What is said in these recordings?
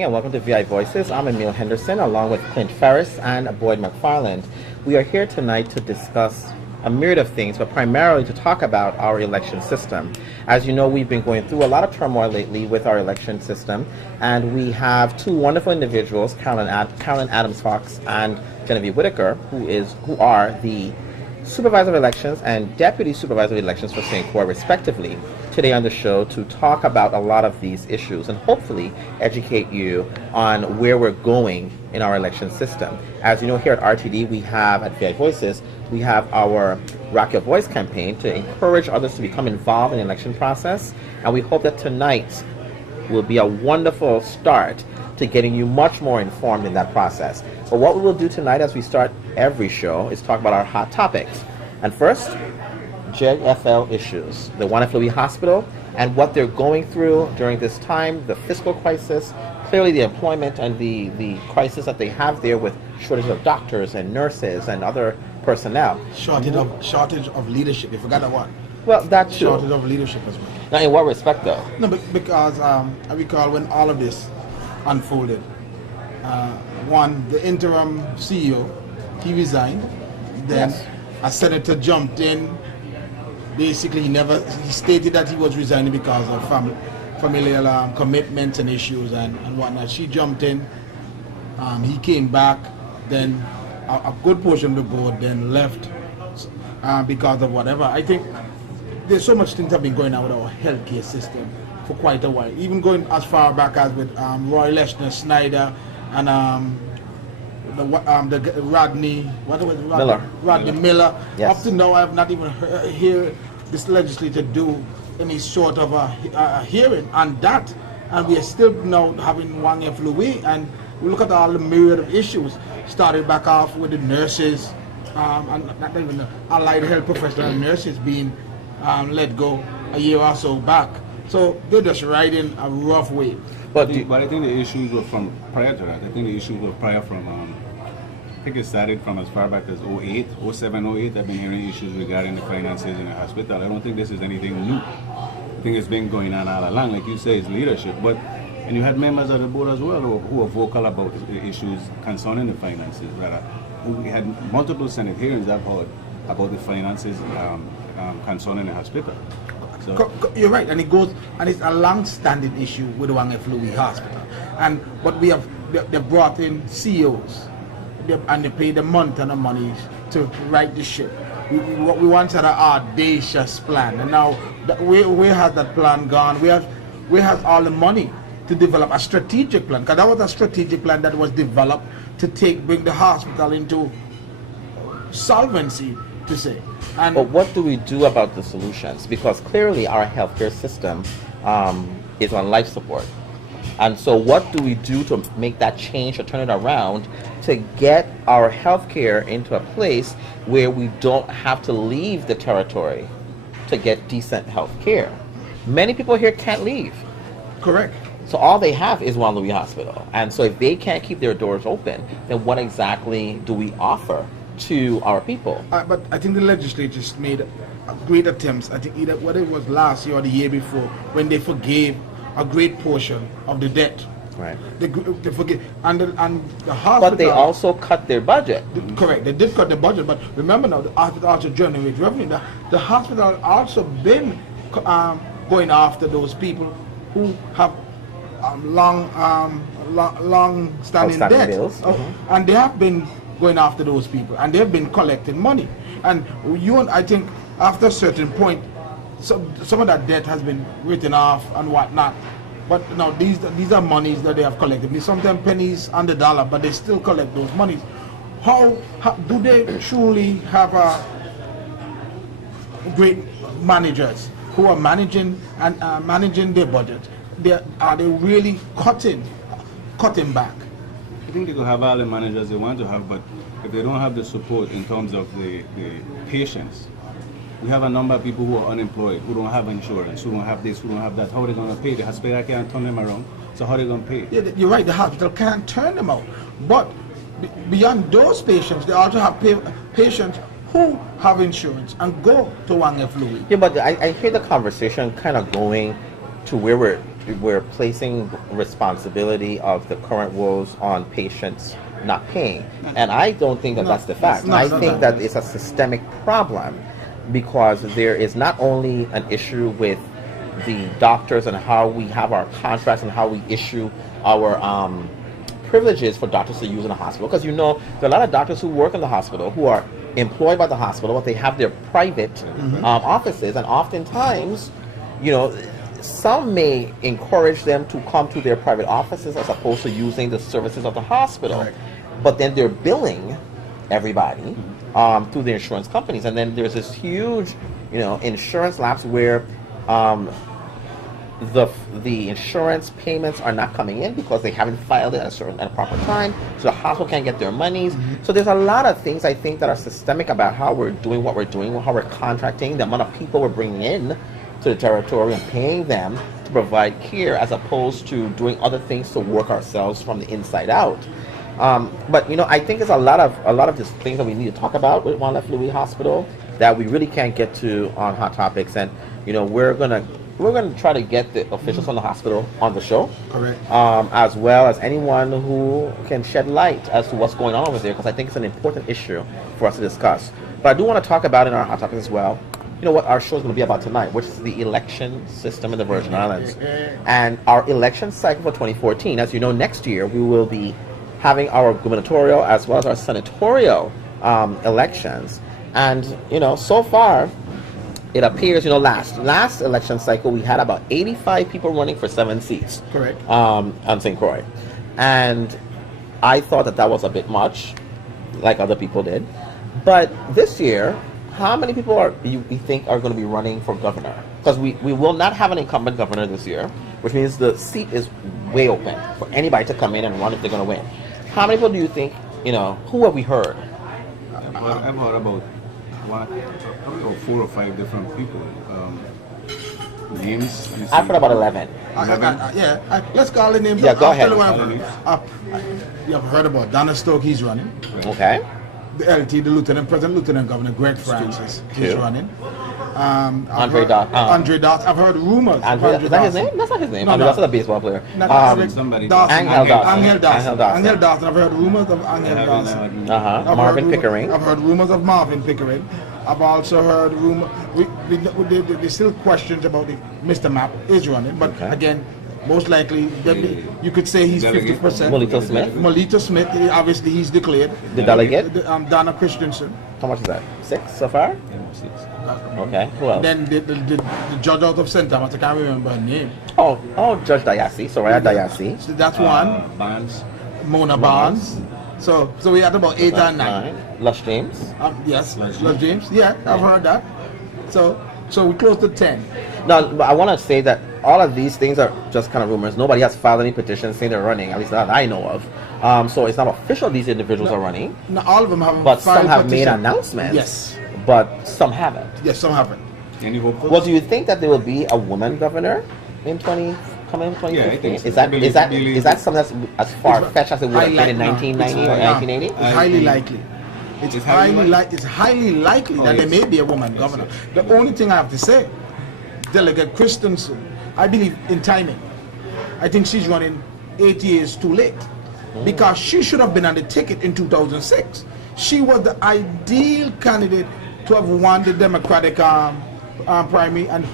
evening and welcome to ViVoices. I'm Emil Henderson along with Clint Ferris and Boyd McFarland. We are here tonight to discuss a myriad of things, but primarily to talk about our election system. As you know, we've been going through a lot of turmoil lately with our election system, and we have two wonderful individuals, Carolyn Adams-Fox and Genevieve Whitaker, who are the Supervisor of Elections and Deputy Supervisor of Elections for St. Croix, respectively, today on the show to talk about a lot of these issues and hopefully educate you on where we're going in our election system. As you know, here at RTD, we have, at ViVoices, we have our Rock Your Voice campaign to encourage others to become involved in the election process, and we hope that tonight will be a wonderful start to getting you much more informed in that process. But what we will do tonight, as we start every show, is talk about our hot topics. And first, JFL issues, the Wanaflowy Hospital, and what they're going through during this time, the fiscal crisis, clearly the employment and the crisis that they have there with shortage of doctors and nurses and other personnel. Shortage of leadership. You forgot that one. Well, that too. Shortage of leadership as well. Now, in what respect, though? No, because I recall when all of this unfolded. One, the interim CEO, he resigned. Then Yes. a senator jumped in. Basically, he stated that he was resigning because of familial commitments and issues and whatnot. She jumped in. He came back. Then a good portion of the board then left because of whatever. I think there's so much things have been going on with our healthcare system for quite a while. Even going as far back as with Roy Leshner, Snyder, and the Rodney Miller. Yes. Up to now, I have not even heard this legislature do any sort of a hearing on that, and we are still now having Wanaflowy, and we look at all the myriad of issues. Started back off with the nurses, and not even the allied health professional nurses being let go a year or so back. So they're just riding a rough wave. But I think the issues were from prior to that. I think the issues were prior from, I think it started from as far back as 08, 07, 08. I've been hearing issues regarding the finances in the hospital. I don't think this is anything new. I think it's been going on all along. Like you say, it's leadership. And you had members of the board as well who were vocal about the issues concerning the finances. We had multiple Senate hearings I've heard about the finances concerning the hospital. So you're right, and it's a long-standing issue with the Wanaflowy Hospital. But they brought in CEOs, and they paid a month and the money to right the ship. We once had an audacious plan, and now where has that plan gone? Where has all the money to develop a strategic plan? Because that was a strategic plan that was developed to bring the hospital into solvency, to say. But what do we do about the solutions? Because clearly our healthcare system is on life support. And so what do we do to make that change or turn it around to get our healthcare into a place where we don't have to leave the territory to get decent healthcare? Many people here can't leave. Correct. So all they have is Wanaflowy Hospital. And so if they can't keep their doors open, then what exactly do we offer to our people? But I think the legislatures made great attempts. I think either whether it was last year or the year before, when they forgave a great portion of the debt. Right. They forgave, and the hospital. But they also cut their budget. Correct. They did cut the budget, but remember now, the hospital also generates revenue. The hospital also been going after those people who have long-standing debt, bills. And they have been going after those people, and they've been collecting money. And I think after a certain point, some of that debt has been written off and whatnot. But now these are monies that they have collected. Sometimes pennies on the dollar, but they still collect those monies. How do they truly have great managers who are managing their budget? Are they really cutting back? I think they could have all the managers they want to have, but if they don't have the support in terms of the patients, we have a number of people who are unemployed, who don't have insurance, who don't have this, who don't have that. How are they going to pay? The hospital can't turn them around, so how are they going to pay? Yeah, you're right, the hospital can't turn them out. But beyond those patients, they also have patients who have insurance and go to Wanaflowy. Yeah, but I hear the conversation kind of going to where we're we're placing responsibility of the current woes on patients not paying. And I don't think that that's the fact. I think that it's a systemic problem because there is not only an issue with the doctors and how we have our contracts and how we issue our privileges for doctors to use in the hospital. Because there are a lot of doctors who work in the hospital who are employed by the hospital, but they have their private offices, and oftentimes, some may encourage them to come to their private offices as opposed to using the services of the hospital. Right. But then they're billing everybody through the insurance companies, and then there's this huge, insurance lapse where the insurance payments are not coming in because they haven't filed it at a proper time, so the hospital can't get their monies. So there's a lot of things I think that are systemic about how we're doing what we're doing, how we're contracting, the amount of people we're bringing in to the territory and paying them to provide care, as opposed to doing other things to work ourselves from the inside out. But I think there's a lot of just things that we need to talk about with Juan F. Louis Hospital that we really can't get to on Hot Topics, and we're gonna try to get the officials from the hospital on the show, correct? As well as anyone who can shed light as to what's going on over there, because I think it's an important issue for us to discuss. But I do want to talk about in our Hot Topics as well, what our show is going to be about tonight, which is the election system in the Virgin Islands and our election cycle for 2014. As you know, next year we will be having our gubernatorial as well as our senatorial elections, and so far it appears, last election cycle we had about 85 people running for 7 seats. Correct. On St. Croix. And I thought that was a bit much, like other people did. But this year, how many people you think are going to be running for governor? Because we will not have an incumbent governor this year, which means the seat is way open for anybody to come in and run if they're going to win. How many people do you think, who have we heard? I've heard about probably about 4 or 5 different people. Names? I've heard about 11. Let's call the names. Yeah, go ahead. You have heard about Donna Stoke, he's running. Okay. The LT, the Lieutenant Governor Greg Francis, he's running. Andre Dot. I've heard rumors. Is that his name? That's not his name. Andre Dot's a baseball player. Somebody. Angel Dawson. Angel Dawson. I've heard rumors of Angel Dawson. Marvin Pickering. I've heard rumors of Marvin Pickering. I've also heard rumors. There's still questions about if Mr. Mapp is running, but again, most likely, you could say he's 50%. Molito Smith, obviously he's declared. The delegate? Donna Christensen. How much is that? 6 so far? 6. Okay, who else? Then the judge out of St. Thomas, I can't remember her name. Oh, Judge Dayasi, Soraya Dayasi. So that's one. Barnes. Mona Barnes. So we had about 8 or 9. Lush James. Yes, Lush James. Yeah, I've heard that. So we close to 10. No, but I want to say that all of these things are just kind of rumors. Nobody has filed any petitions saying they're running, at least that I know of. So it's not official these individuals are running. No, all of them haven't. But some have made announcements. Yes. But some haven't. Yes, some haven't. Any hope? Well, do you think that there will be a woman governor in 2015? Yeah, I think so. Is that something that's as far-fetched as it would have been in 1990 or 1980? It's highly likely. It's highly likely that there may be a woman governor. The only thing I have to say, Delegate Christensen, I believe in timing. I think she's running 8 years too late because she should have been on the ticket in 2006. She was the ideal candidate to have won the Democratic primary and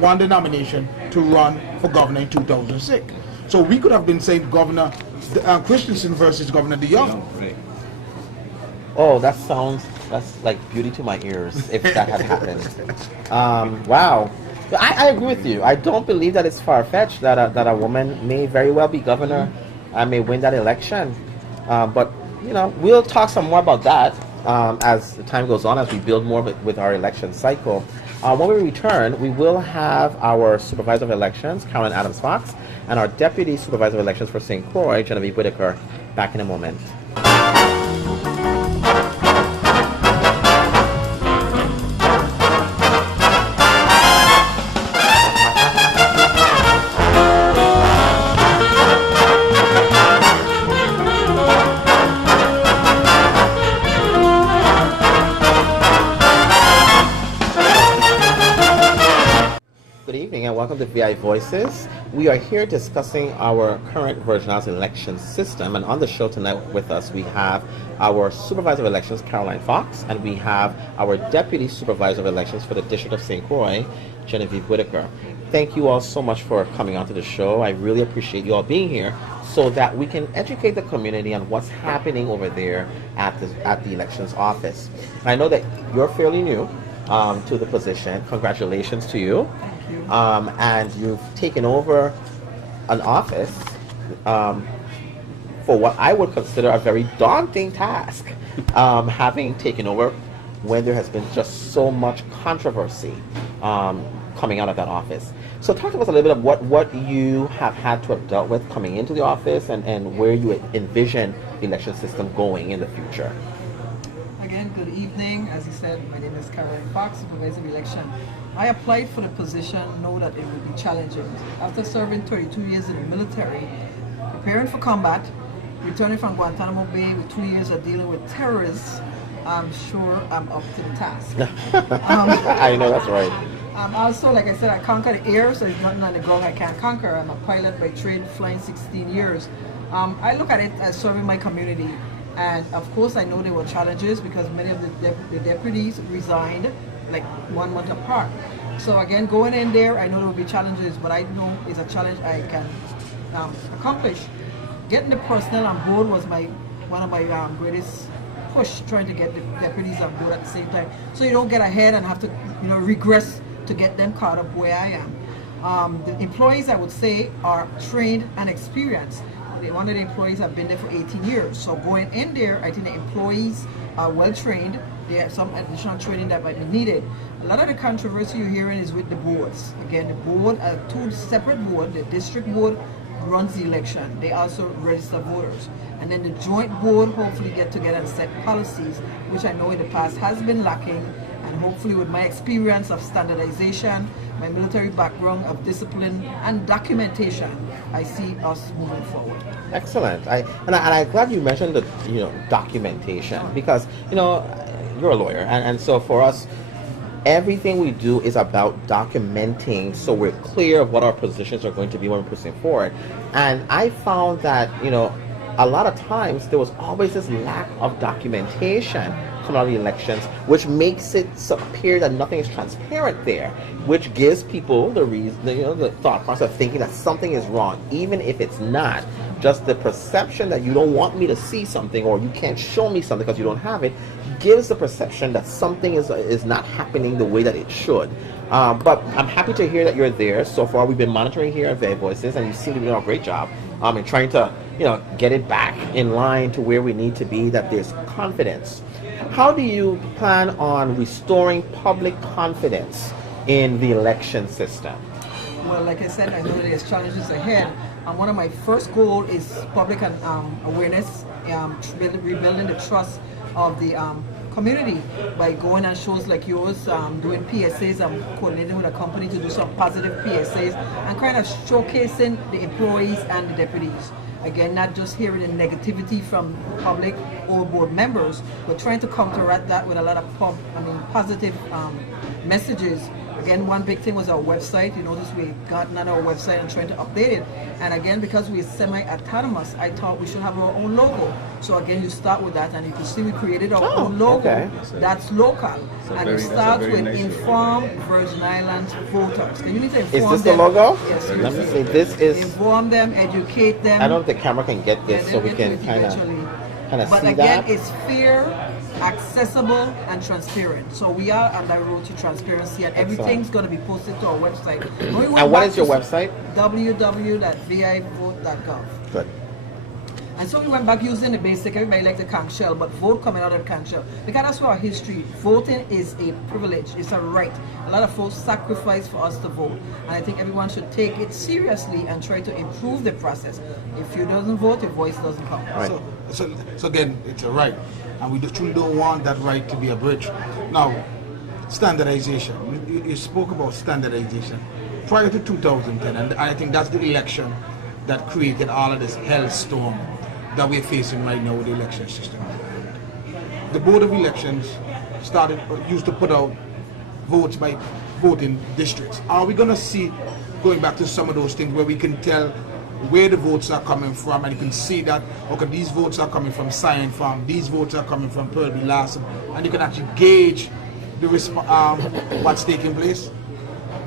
won the nomination to run for governor in 2006. So we could have been saying Governor Christensen versus Governor DeYoung. Right. Oh, that's like beauty to my ears if that had happened. Wow. I agree with you. I don't believe that it's far-fetched that a woman may very well be governor and may win that election. But, we'll talk some more about that as the time goes on, as we build more with our election cycle. When we return, we will have our Supervisor of Elections, Carolyn Adams-Fox, and our Deputy Supervisor of Elections for St. Croix, Genevieve Whitaker, back in a moment. evening and welcome to VI Voices. We are here discussing our current Virgin Islands election system, and on the show tonight with us we have our Supervisor of Elections, Caroline Fox, and we have our Deputy Supervisor of Elections for the District of St. Croix, Genevieve Whitaker. Thank you all so much for coming onto the show. I really appreciate you all being here so that we can educate the community on what's happening over there at the elections office. I know that you're fairly new to the position. Congratulations to you. Thank you. And you've taken over an office for what I would consider a very daunting task, having taken over when there has been just so much controversy coming out of that office. So talk to us a little bit of what you have had to have dealt with coming into the office and where you envision the election system going in the future. Again, good evening. As you said, my name is Caroline Fox, Supervisor of Election. I applied for the position, know that it would be challenging. After serving 32 years in the military, preparing for combat, returning from Guantanamo Bay with 2 years of dealing with terrorists, I'm sure I'm up to the task. I know that's right. Also, like I said, I conquer the air, so there's nothing on the ground I can't conquer. I'm a pilot by trade, flying 16 years. I look at it as serving my community. And of course, I know there were challenges because many of the deputies resigned like 1 month apart. So again, going in there, I know there will be challenges, but I know it's a challenge I can accomplish. Getting the personnel on board was one of my greatest push, trying to get the deputies on board at the same time, so you don't get ahead and have to regress to get them caught up where I am. The employees, I would say, are trained and experienced. One of the employees have been there for 18 years. So going in there, I think the employees are well trained. They have some additional training that might be needed. A lot of the controversy you're hearing is with the boards. Again, the board, two separate boards. The district board runs the election. They also register voters. And then the joint board hopefully get together and set policies, which I know in the past has been lacking. And hopefully with my experience of standardization, my military background of discipline and documentation, I see us moving forward. Excellent. I'm glad you mentioned the documentation, because you're a lawyer, and so for us, everything we do is about documenting so we're clear of what our positions are going to be when we're pushing forward. And I found that a lot of times there was always this lack of documentation coming out of the elections, which makes it appear that nothing is transparent there, which gives people the reason, the thought process of thinking that something is wrong, even if it's not. Just the perception that you don't want me to see something, or you can't show me something because you don't have it, gives the perception that something is not happening the way that it should. But I'm happy to hear that you're there. So far, we've been monitoring here at ViVoices, and you seem to be doing a great job in trying to get it back in line to where we need to be, that there's confidence. How do you plan on restoring public confidence in the election system? Well, like I said, I know there's challenges ahead. One of my first goals is public awareness, rebuilding the trust of the community by going on shows like yours, doing PSAs. I'm coordinating with a company to do some positive PSAs and kind of showcasing the employees and the deputies. Again, not just hearing the negativity from public or board members, but trying to counteract that with a lot of positive messages. Again, one big thing was our website. You notice we gotten on our website and trying to update it. And again, because we're semi-autonomous, I thought we should have our own logo. So again, you start with that, and you can see we created our own logo. Okay. That's local. And it starts with inform Virgin Islands voters. Then you need to inform them. Is this the logo? Yes. Let me see. This is. Inform them, educate them. I don't think the camera can get this, so we can kind of but see again, that. it's fair, accessible, and transparent. So we are on the road to transparency, and everything's going to be posted to our website. And what is your website? www.vivote.gov. Good. And so we went back using the basic, everybody liked the conch shell, but vote coming out of the conch shell. Because that's our history. Voting is a privilege, it's a right. A lot of folks sacrifice for us to vote. And I think everyone should take it seriously and try to improve the process. If you doesn't vote, your voice doesn't count. Right. So again, it's a right. And we truly don't want that right to be abridged. Now, standardization. You spoke about standardization. Prior to 2010, and I think that's the election that created all of this hellstorm that we're facing right now with the election system. The Board of Elections used to put out votes by voting districts? Are we going to see, going back to some of those things where we can tell where the votes are coming from, and you can see that, okay, these votes are coming from Cyan Farm, these votes are coming from Pearl Larson, and you can actually gauge the what's taking place?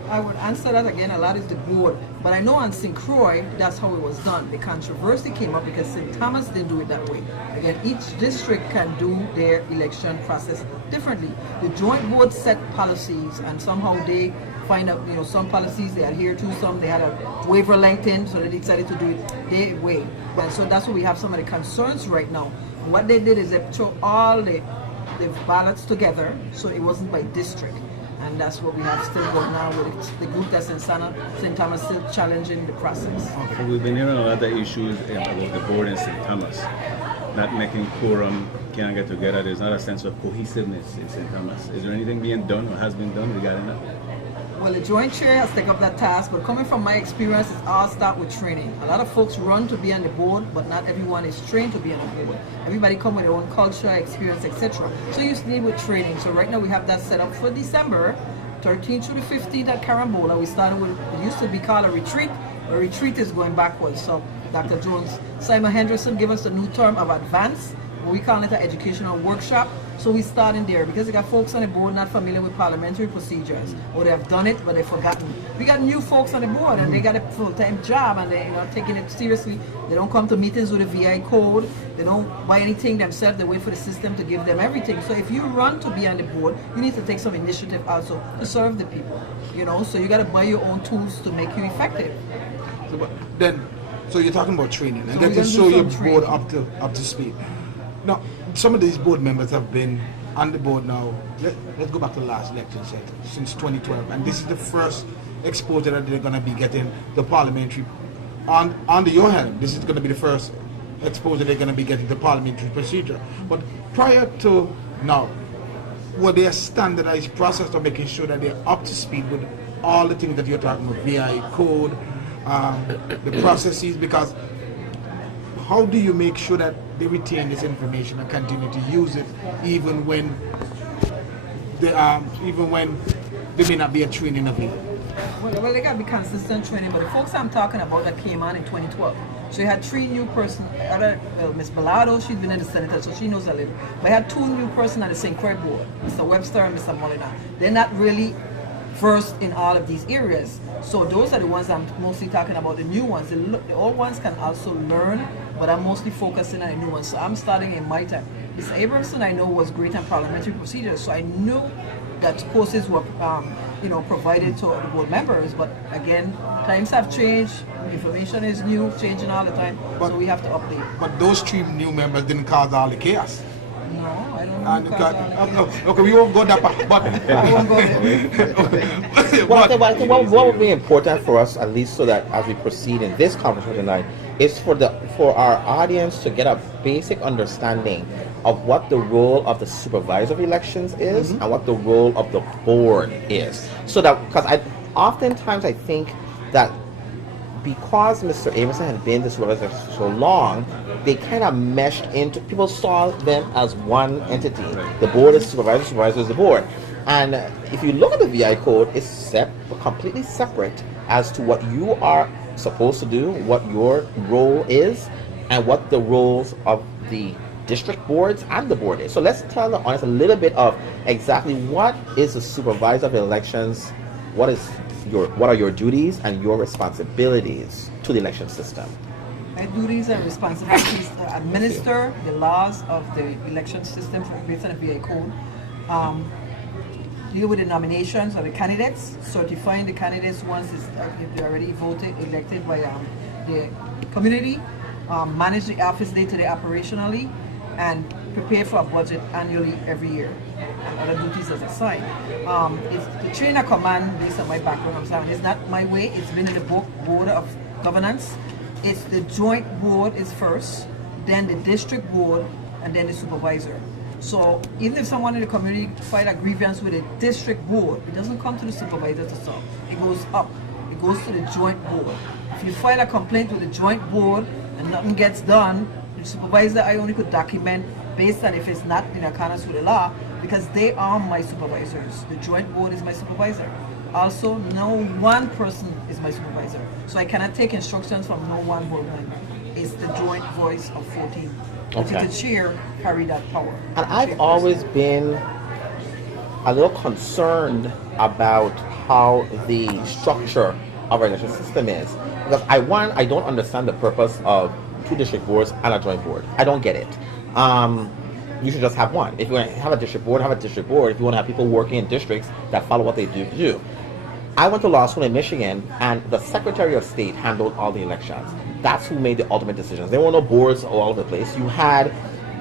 I would answer that again. A lot is the board, but I know on St. Croix that's how it was done. The controversy came up because St. Thomas didn't do it that way. Again, each district can do their election process differently. The joint board set policies, and somehow they find out, some policies they adhere to, some they had a waiver lengthened, so they decided to do it their way. And so that's why we have some of the concerns right now. What they did is they threw all the ballots together, so it wasn't by district. And that's what we have still going on with the group that's in St. Thomas still challenging the process. So we've been hearing a lot of issues about the board in St. Thomas, not making quorum, can't get together. There's not a sense of cohesiveness in St. Thomas. Is there anything being done or has been done regarding that? Well, the joint chair has taken up that task, but coming from my experience, it's all start with training. A lot of folks run to be on the board, but not everyone is trained to be on the board. Everybody come with their own culture, experience, etc. So you need with training. So right now we have that set up for December 13th through the 15th at Carambola. We started with, it used to be called a retreat. A retreat is going backwards. So Dr. Jones, Simon Henderson gave us the new term of advance. We call it an educational workshop. So we start in there because we got folks on the board not familiar with parliamentary procedures, or they have done it but they've forgotten. We got new folks on the board and they got a full-time job and they're taking it seriously. They don't come to meetings with a VI code. They don't buy anything themselves. They wait for the system to give them everything. So if you run to be on the board, you need to take some initiative also to serve the people. So you got to buy your own tools to make you effective. So you're talking about training and So getting we're gonna so do your some board training. up to speed. Now, some of these board members have been on the board now. Let's go back to the last election cycle, since 2012, and this is the first exposure that they're going to be getting the parliamentary under your helm. This is going to be the first exposure they're going to be getting the parliamentary procedure. But prior to now, were there a standardized process of making sure that they're up to speed with all the things that you're talking about, VI code, the processes? Because how do you make sure that they retain this information and continue to use it even when there may not be a training available? Well, they got to be consistent training, but the folks I'm talking about that came on in 2012. So you had 3 new persons, Ms. Bellado, she's been in the Senate, so she knows a little. But I had 2 new persons on the St. Croix board, Mr. Webster and Mr. Molina. They're not really versed in all of these areas. So those are the ones I'm mostly talking about, the new ones. The old ones can also learn, but I'm mostly focusing on the new ones. So I'm starting in my time. Mr. Abramson, I know, was great on parliamentary procedures, so I knew that courses were provided to the board members. But again, times have changed, information is new, changing all the time, so we have to update. But those 3 new members didn't cause all the chaos. No, I don't know. Okay, we won't go that far, but I won't go there. Well, I think what would be important for us, at least so that as we proceed in this conversation tonight, is for our audience to get a basic understanding of what the role of the supervisor of elections is and what the role of the board is. So that, because oftentimes I think that because Mr. Amerson had been the supervisor for so long, they kind of meshed into, people saw them as one entity. The board is supervisor is the board. And if you look at the VI code, it's completely separate as to what you are supposed to do, what your role is, and what the roles of the district boards and the board is. So let's tell the audience a little bit of exactly what is the supervisor of elections, what are your duties and your responsibilities to the election system. My duties and responsibilities to administer the laws of the election system based on the VA code, deal with the nominations of the candidates, certifying the candidates once if they're already elected by the community, manage the office day-to-day operationally, and prepare for a budget annually every year, and other duties as assigned. It's the chain of command based on my background. I'm sorry, it's not my way. It's been in the board of governance. It's the joint board is first, then the district board, and then the supervisor. So even if someone in the community file a grievance with a district board, it doesn't come to the supervisor to solve. It goes up. It goes to the joint board. If you file a complaint with the joint board and nothing gets done, the supervisor, I only could document based on if it's not in accordance with the law, because they are my supervisors. The joint board is my supervisor. Also, no one person is my supervisor. So I cannot take instructions from no one board member. It's the joint voice of 14. Okay. The chair carry that power. And I've always been a little concerned about how the structure of our election system is. Because I don't understand the purpose of 2 district boards and a joint board. I don't get it. You should just have one. If you want to have a district board, have a district board. If you want to have people working in districts that follow what they do. I went to law school in Michigan, and the Secretary of State handled all the elections. That's who made the ultimate decisions. There were no boards all over the place. You had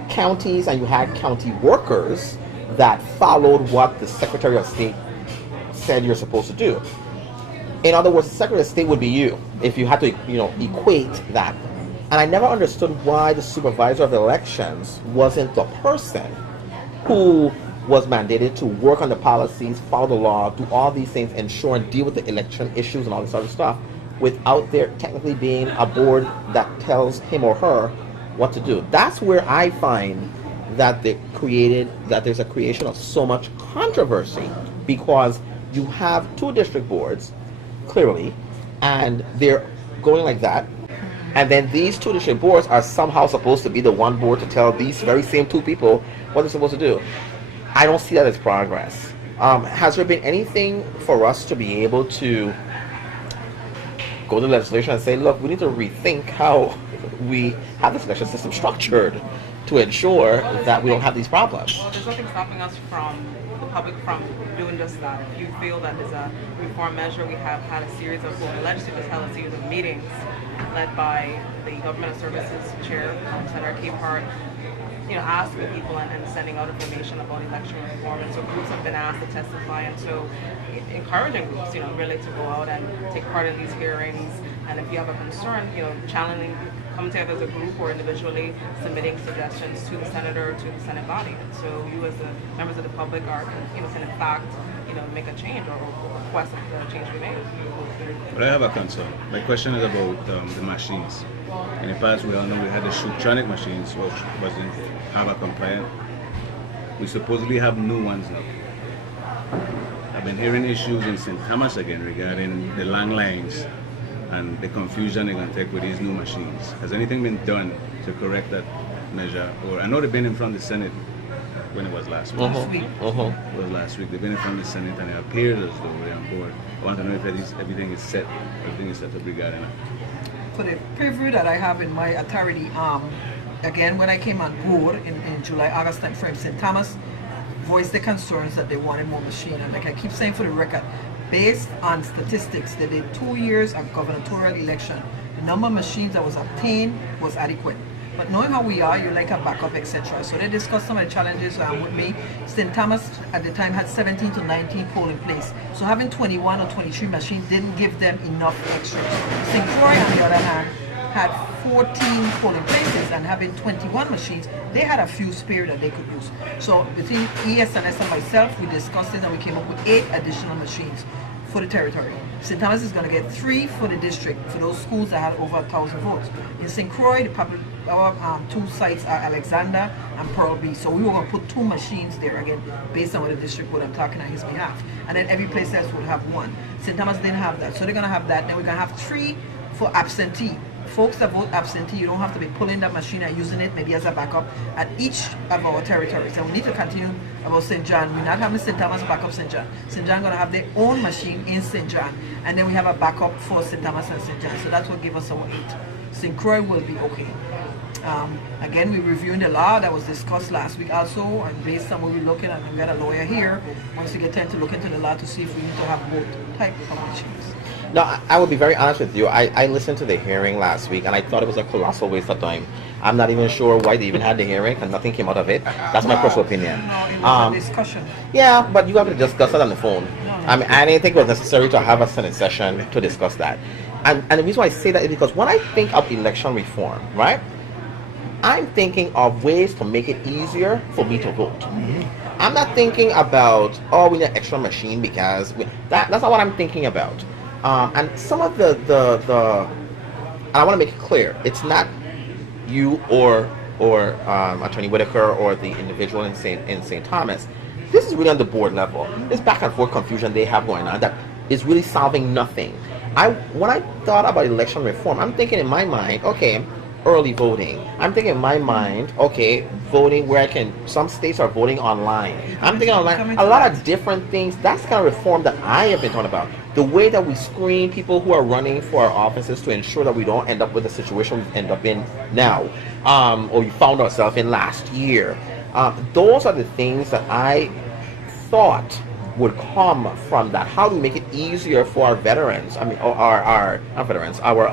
counties and you had county workers that followed what the Secretary of State said you're supposed to do. In other words, the Secretary of State would be you if you had to, equate that. And I never understood why the supervisor of elections wasn't the person who was mandated to work on the policies, follow the law, do all these things, ensure and deal with the election issues and all this other stuff, without there technically being a board that tells him or her what to do. That's where I find that there's a creation of so much controversy, because you have 2 district boards, clearly, and they're going like that. And then these 2 district boards are somehow supposed to be the one board to tell these very same 2 people what they're supposed to do. I don't see that as progress. Has there been anything for us to be able to go to the legislation and say, look, we need to rethink how we have this election system structured to ensure that we don't have these problems? Well, there's nothing stopping us from the public from doing just that. If you feel that there's a reform measure, we have had a series of, the legislature has held a series of meetings led by the Government Services Chair, Senator Capehart, asking people and sending out information about election reform. And so groups have been asked to testify, and so encouraging groups, really to go out and take part in these hearings. And if you have a concern, challenging, come together as a group or individually submitting suggestions to the senator, to the Senate body. And so you as the members of the public can in fact, make a change or request that a change be made. But I have a concern. My question is about the machines. In the past, we all know we had the Shootronic machines, which wasn't HABA compliant. We supposedly have new ones now. I've been hearing issues in St. Thomas again regarding the long lines and the confusion they're going to take with these new machines. Has anything been done to correct that measure? Or I know they've been in front of the Senate when it was last week. It was last week. They've been in front of the Senate and it appears as though they're on board. I want to know if everything is set. Everything is set up regarding that. For the preview that I have in my authority, again, when I came on board in July, August time frame, St. Thomas voiced the concerns that they wanted more machine. And like I keep saying for the record, based on statistics, they did 2 years of gubernatorial election. The number of machines that was obtained was adequate. But knowing how we are, you like a backup, etc. So they discussed some of the challenges with me. St. Thomas at the time had 17 to 19 polling place. So having 21 or 23 machines didn't give them enough extras. St. Croix, on the other hand, had 14 polling places, and having 21 machines, they had a few spare that they could use. So between ES&S and myself, we discussed it and we came up with 8 additional machines for the territory. St. Thomas is going to get 3 for the district for those schools that had over 1,000 votes. In St. Croix, our 2 sites are Alexander and Pearl B. So we were going to put 2 machines there again, based on what the district would. I'm talking on his behalf. And then every place else would have 1. St. Thomas didn't have that, so they're going to have that. Then we're going to have 3 for absentee. Folks that vote absentee, you don't have to be pulling that machine and using it maybe as a backup at each of our territories. And we need to continue about St. John. We're not having St. Thomas backup St. John. St. John going to have their own machine in St. John. And then we have a backup for St. Thomas and St. John. So that's what gives us our 8. St. Croix will be okay. Again, we're reviewing the law that was discussed last week also, and based on what we're looking at, we got a lawyer here, once we get time to look into the law to see if we need to have both type of machines. No, I will be very honest with you. I listened to the hearing last week and I thought it was a colossal waste of time. I'm not even sure why they even had the hearing and nothing came out of it. That's my personal opinion. No, it was a discussion. Yeah, but you have to discuss it on the phone. I mean, I didn't think it was necessary to have a Senate session to discuss that. And the reason why I say that is because when I think of election reform, right, I'm thinking of ways to make it easier for me to vote. I'm not thinking about, oh, we need an extra machine because that's not what I'm thinking about. And some of the and I want to make it clear, it's not you or Attorney Whitaker or the individual in St. Thomas. This is really on the board level. This back and forth confusion they have going on that is really solving nothing. When I thought about election reform, I'm thinking in my mind, okay, early voting. I'm thinking in my mind, okay, voting where some states are voting online. I'm thinking online, a lot of different things. That's the kind of reform that I have been talking about. The way that we screen people who are running for our offices to ensure that we don't end up with the situation we end up in now, or we found ourselves in last year. Those are the things that I thought would come from that. How do we make it easier for our veterans? I mean, our not veterans, our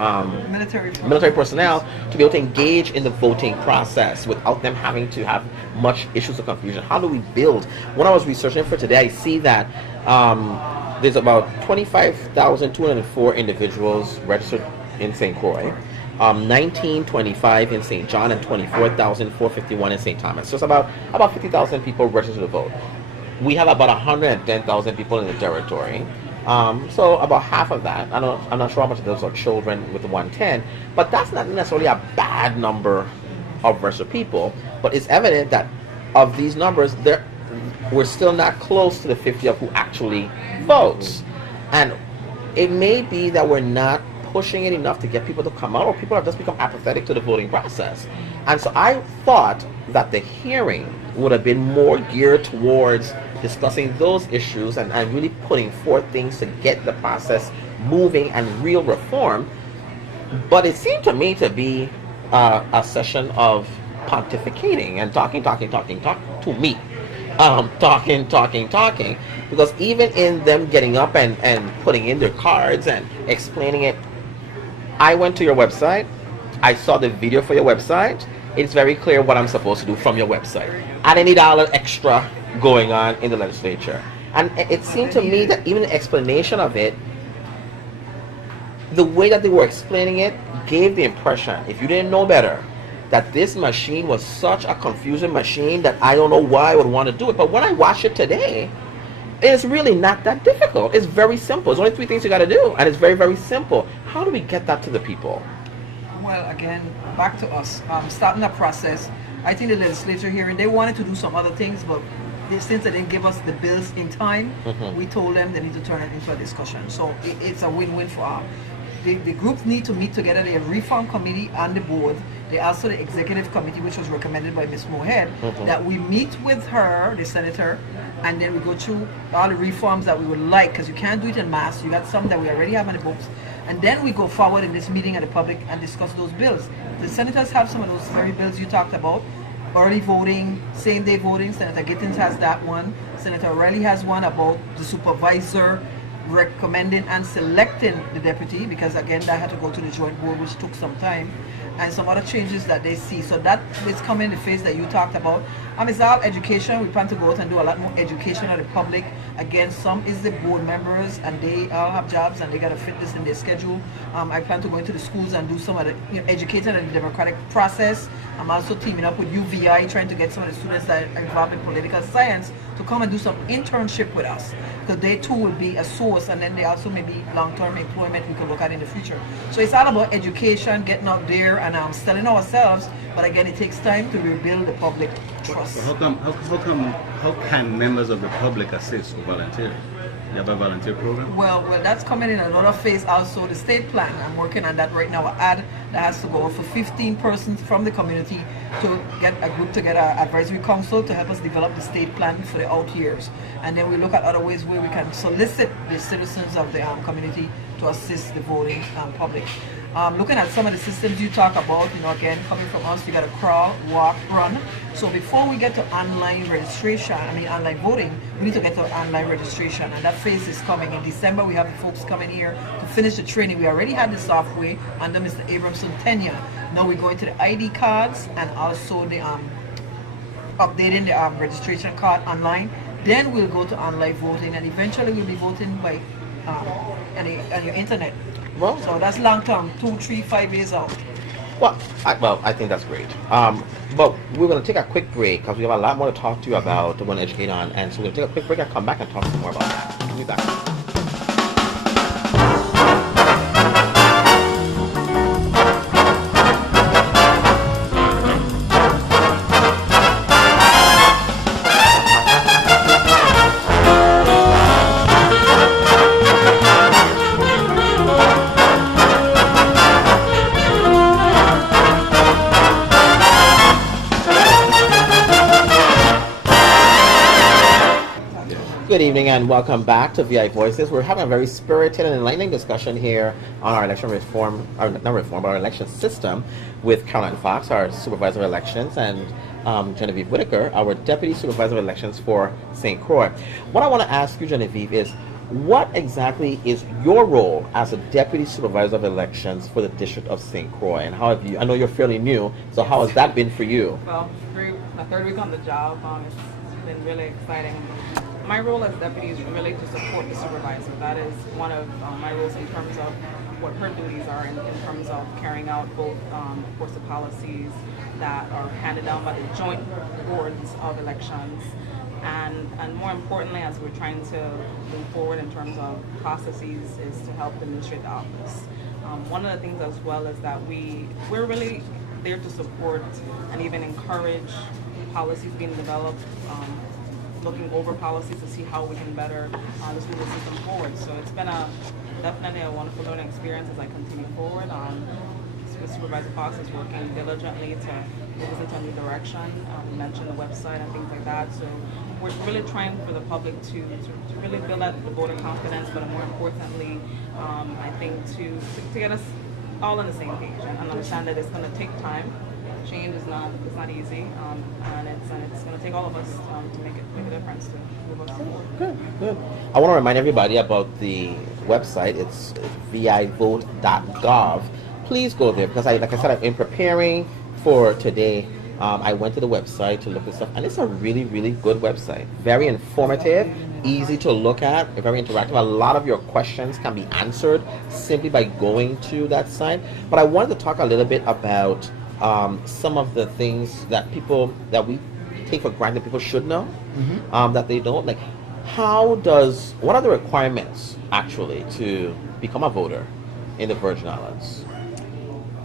military personnel to be able to engage in the voting process without them having to have much issues of confusion. How do we build? When I was researching for today, I see that there's about 25,204 individuals registered in St. Croix. 1925 in St. John, and 24,451 in St. Thomas. So it's about 50,000 people registered to vote. We have about 110,000 people in the territory. So about half of that. I'm not sure how much of those are children with the 110, but that's not necessarily a bad number of registered people. But it's evident that of these numbers, we're still not close to the 50 of who actually votes. And it may be that we're not pushing it enough to get people to come out, or people have just become apathetic to the voting process. And so I thought that the hearing would have been more geared towards discussing those issues and really putting forth things to get the process moving and real reform. But it seemed to me to be a session of pontificating and talking to me. Talking, because even in them getting up and putting in their cards and explaining it, I went to your website, I saw the video for your website. It's very clear what I'm supposed to do from your website. At any dollar extra going on in the legislature. And it seemed to me that even the explanation of it, the way that they were explaining it, gave the impression, if you didn't know better, that this machine was such a confusing machine that I don't know why I would want to do it. But when I watch it today, it's really not that difficult. It's very simple. There's only 3 things you got to do, and it's very, very simple. How do we get that to the people? Well, again, back to us. Starting the process, I think the legislature hearing, they wanted to do some other things, but since they didn't give us the bills in time, we told them they need to turn it into a discussion. So it's a win-win for all. The groups need to meet together. The reform committee and the board. They also the executive committee, which was recommended by Ms. Moorhead, that we meet with her, the senator, and then we go through all the reforms that we would like, because you can't do it in mass. You got some that we already have on the books. And then we go forward in this meeting at the public and discuss those bills. The senators have some of those very bills you talked about. Early voting, same-day voting. Senator Gittins has that one. Senator Riley has one about the supervisor recommending and selecting the deputy, because again that had to go to the joint board, which took some time, and some other changes that they see. So that is coming in the phase that you talked about. It's all education. We plan to go out and do a lot more education of the public. Again, some is the board members, and they all have jobs and they got to fit this in their schedule. I plan to go into the schools and do some of the educating on the democratic process. I'm also teaming up with UVI, trying to get some of the students that are involved in political science to come and do some internship with us, because they too will be a source, and then they also may be long-term employment we could look at in the future. So it's all about education, getting out there and selling ourselves, but again it takes time to rebuild the public trust. So how can members of the public assist or volunteer? You have a volunteer program? Well, that's coming in another phase also, the state plan. I'm working on that right now, an ad that has to go for 15 persons from the community to get a group together, advisory council, to help us develop the state plan for the out years. And then we look at other ways where we can solicit the citizens of the community to assist the voting public. Looking at some of the systems you talk about, again, coming from us, you got to crawl, walk, run. So before we get to online registration, online voting, we need to get to online registration, and that phase is coming. In December, we have the folks coming here to finish the training. We already had the software under Mr. Abramson tenure. Now we're going to the ID cards and also the updating the registration card online. Then we'll go to online voting, and eventually we'll be voting by on your internet. Well, so that's long term, 2, 3, 5 years out. Well, I think that's great. But we're going to take a quick break because we have a lot more to talk to you about, to want to educate on, and so we're going to take a quick break and come back and talk some more about that. We'll be back. evening and welcome back to ViVoices. We're having a very spirited and enlightening discussion here on our election reform, or not reform, but our election system with Caroline Fox, our Supervisor of Elections, and Genevieve Whitaker, our Deputy Supervisor of Elections for St. Croix. What I want to ask you, Genevieve, is what exactly is your role as a Deputy Supervisor of Elections for the District of St. Croix, and how have you, I know you're fairly new, so how has that been for you? Well, my third week on the job, it's been really exciting. My role as deputy is really to support the supervisor. That is one of my roles in terms of what her duties are in terms of carrying out both, of course, the policies that are handed down by the joint boards of elections. And more importantly, as we're trying to move forward in terms of processes, is to help administrate the office. One of the things as well is that we're really there to support and even encourage policies being developed, looking over policies to see how we can better just move the system forward. So it's been definitely a wonderful learning experience as I continue forward. Supervisor Fox is working diligently to move us into a new direction. We mentioned the website and things like that. So we're really trying for the public to really build up the voter confidence, but more importantly, I think to get us all on the same page and understand that it's going to take time. Change is not easy, and it's going to take all of us to make a difference to move us forward. Good. I want to remind everybody about the website. It's vivote.gov. Please go there because, like I said, I've been preparing for today. I went to the website to look at stuff, and it's a really, really good website. Very informative, easy to look at, very interactive. A lot of your questions can be answered simply by going to that site. But I wanted to talk a little bit about some of the things that we take for granted people should know, that they don't. Like, what are the requirements actually to become a voter in the Virgin Islands?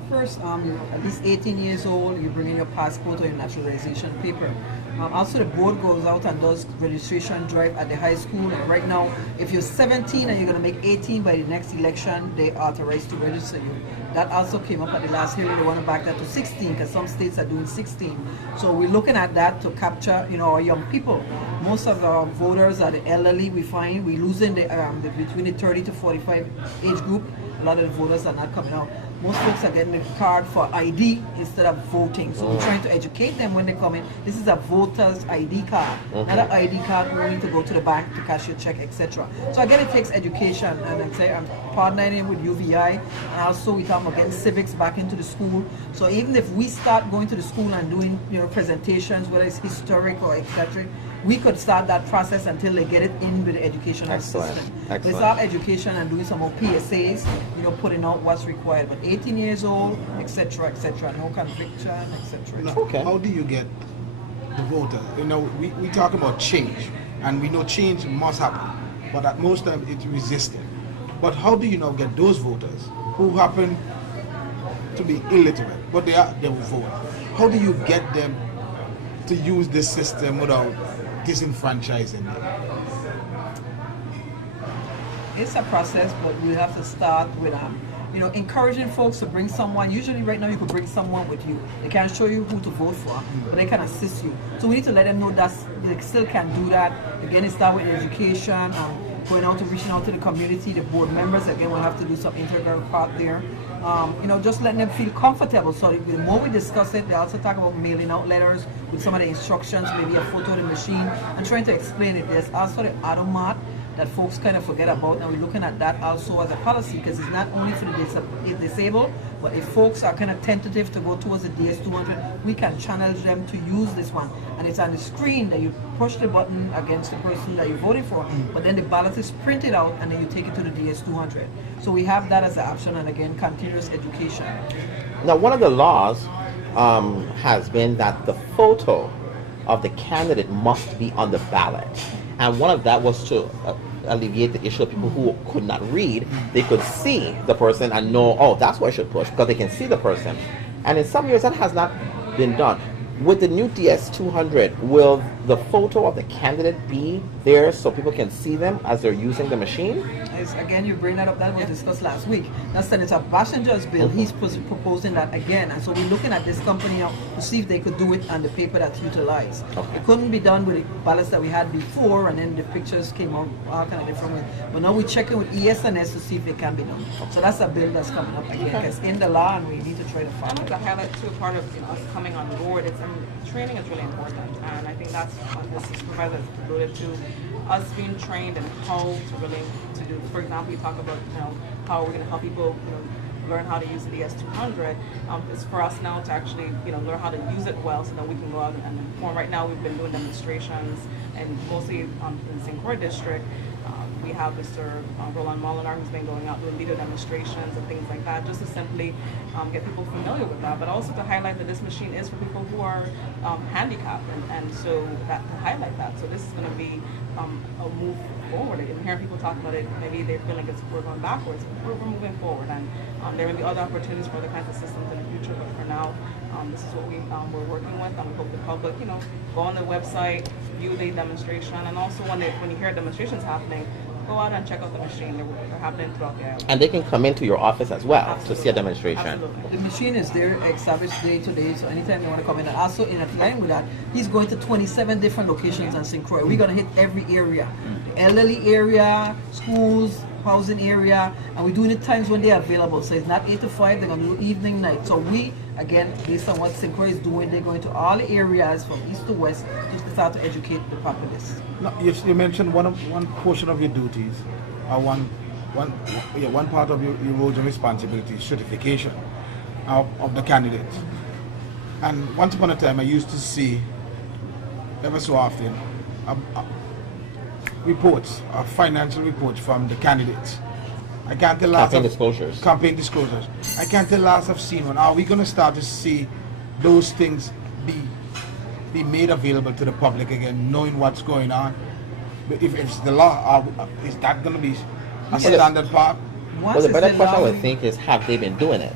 First, you're at least 18 years old, you bring in your passport or your naturalization paper. Also, the board goes out and does registration drive at the high school. Like right now, if you're 17 and you're going to make 18 by the next election, they authorize to register you. That also came up at the last hearing. They want to back that to 16 because some states are doing 16. So we're looking at that to capture, our young people. Most of our voters are the elderly. We find we're losing between the 30 to 45 age group. A lot of the voters are not coming out. Most folks are getting a card for ID instead of voting. So we're trying to educate them when they come in. This is a voter's ID card, not an ID card only to go to the bank to cash your check, etc. So again, it takes education, and I'm partnering with UVI, and also we're talking about getting civics back into the school. So even if we start going to the school and doing presentations, whether it's historic or etc., we could start that process until they get it in with the educational system. But it's our education and doing some more PSAs, putting out what's required. But 18 years old, etc., no conviction, etc. Now, how do you get the voter? We talk about change, and we know change must happen, but at most times it's resisted. But how do you now get those voters who happen to be illiterate, but they will vote? How do you get them to use this system without disenfranchising them? It's a process, but we have to start with encouraging folks to bring someone. Usually right now you could bring someone with you. They can't show you who to vote for, but they can assist you. So we need to let them know that they still can do that. Again, it starts with education, going out to reaching out to the community, the board members. Again, we'll have to do some integral part there. Just letting them feel comfortable. So the more we discuss it, they also talk about mailing out letters with some of the instructions, maybe a photo of the machine, and trying to explain it. There's also the automat that folks kind of forget about. Now we're looking at that also as a policy, because it's not only for the disabled, but if folks are kind of tentative to go towards the DS200, we can challenge them to use this one. And it's on the screen that you push the button against the person that you're voting for, but then the ballot is printed out and then you take it to the DS200. So we have that as an option, and again, continuous education. Now, one of the laws has been that the photo of the candidate must be on the ballot. And one of that was to alleviate the issue of people who could not read. They could see the person and know, oh, that's what I should push, because they can see the person. And in some years that has not been done. With the new DS200, will the photo of the candidate be there so people can see them as they're using the machine? Again, you bring that up, that was discussed last week. That's Senator Bassinger's bill. He's proposing that again. And so we're looking at this company now to see if they could do it on the paper that's utilized. Okay. It couldn't be done with the ballots that we had before, and then the pictures came out all kind of different ways. But now we're checking with ESNS to see if it can be done. So that's a bill that's coming up again. It's in the law, and we need to try to I follow want it. to highlight too, part of us coming on board. Training is really important, and I think that's what this supervisor has alluded to. Us being trained and how to really to do. For example, you talk about how we're going to help people learn how to use the DS200. It's for us now to actually learn how to use it well, so that we can go out and inform. Right now, we've been doing demonstrations, and mostly in St. Croix district. We have Mr. Roland Molinar, who's been going out doing video demonstrations and things like that, just to simply get people familiar with that, but also to highlight that this machine is for people who are handicapped, and so that to highlight that. So this is going to be a move forward. And hearing people talk about it, maybe they feel like we're going backwards, but we're moving forward, and there may be other opportunities for other kinds of systems in the future, but for now, this is what we're working with, and we hope the public, go on the website, view the demonstration, and also when you hear demonstrations happening, go out and check out the machine. They're happening throughout the island. And they can come into your office as well Absolutely. to see a demonstration. Absolutely. The machine is there, established day to day, so anytime they want to come in. And also, in line with that, he's going to 27 different locations in St. Croix. We're going to hit every area. The elderly area, schools, housing area, and we're doing it times when they're available. So it's not 8 to 5, they're going to do evening, night. So we, again, based on what St. Croix is doing, they're going to all the areas from east to west just to start to educate the populace. Now, you mentioned one portion of your duties, or one part of your roles and responsibilities, certification of the candidates. And once upon a time, I used to see, ever so often, reports, financial reports from the candidates. I can't tell last Campaign disclosures. Campaign disclosures. I can't tell last I've seen one. Are we going to start to see those things be made available to the public again, knowing what's going on? If it's the law, is that going to be a standard part? Well, the better question I would think is, have they been doing it?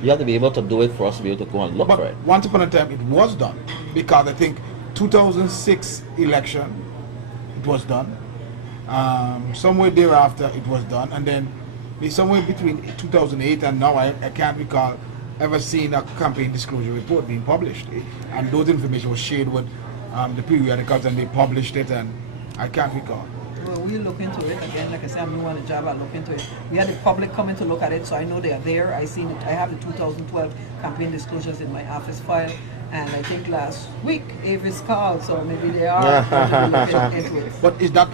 You have to be able to do it for us to be able to go and look But for it. once upon a time, it was done, because I think 2006 election, it was done. Somewhere thereafter, it was done, and then somewhere between 2008 and now, I can't recall ever seeing a campaign disclosure report being published, and those information was shared with the periodicals, and they published it, and I can't recall. Well, we'll look into it again. Like I said, I'm new on the job. I'll look into it. We had the public coming to look at it, so I know they are there. I seen it. I have the 2012 campaign disclosures in my office file, and I think last week Avis called, so maybe they are looking into it. But is that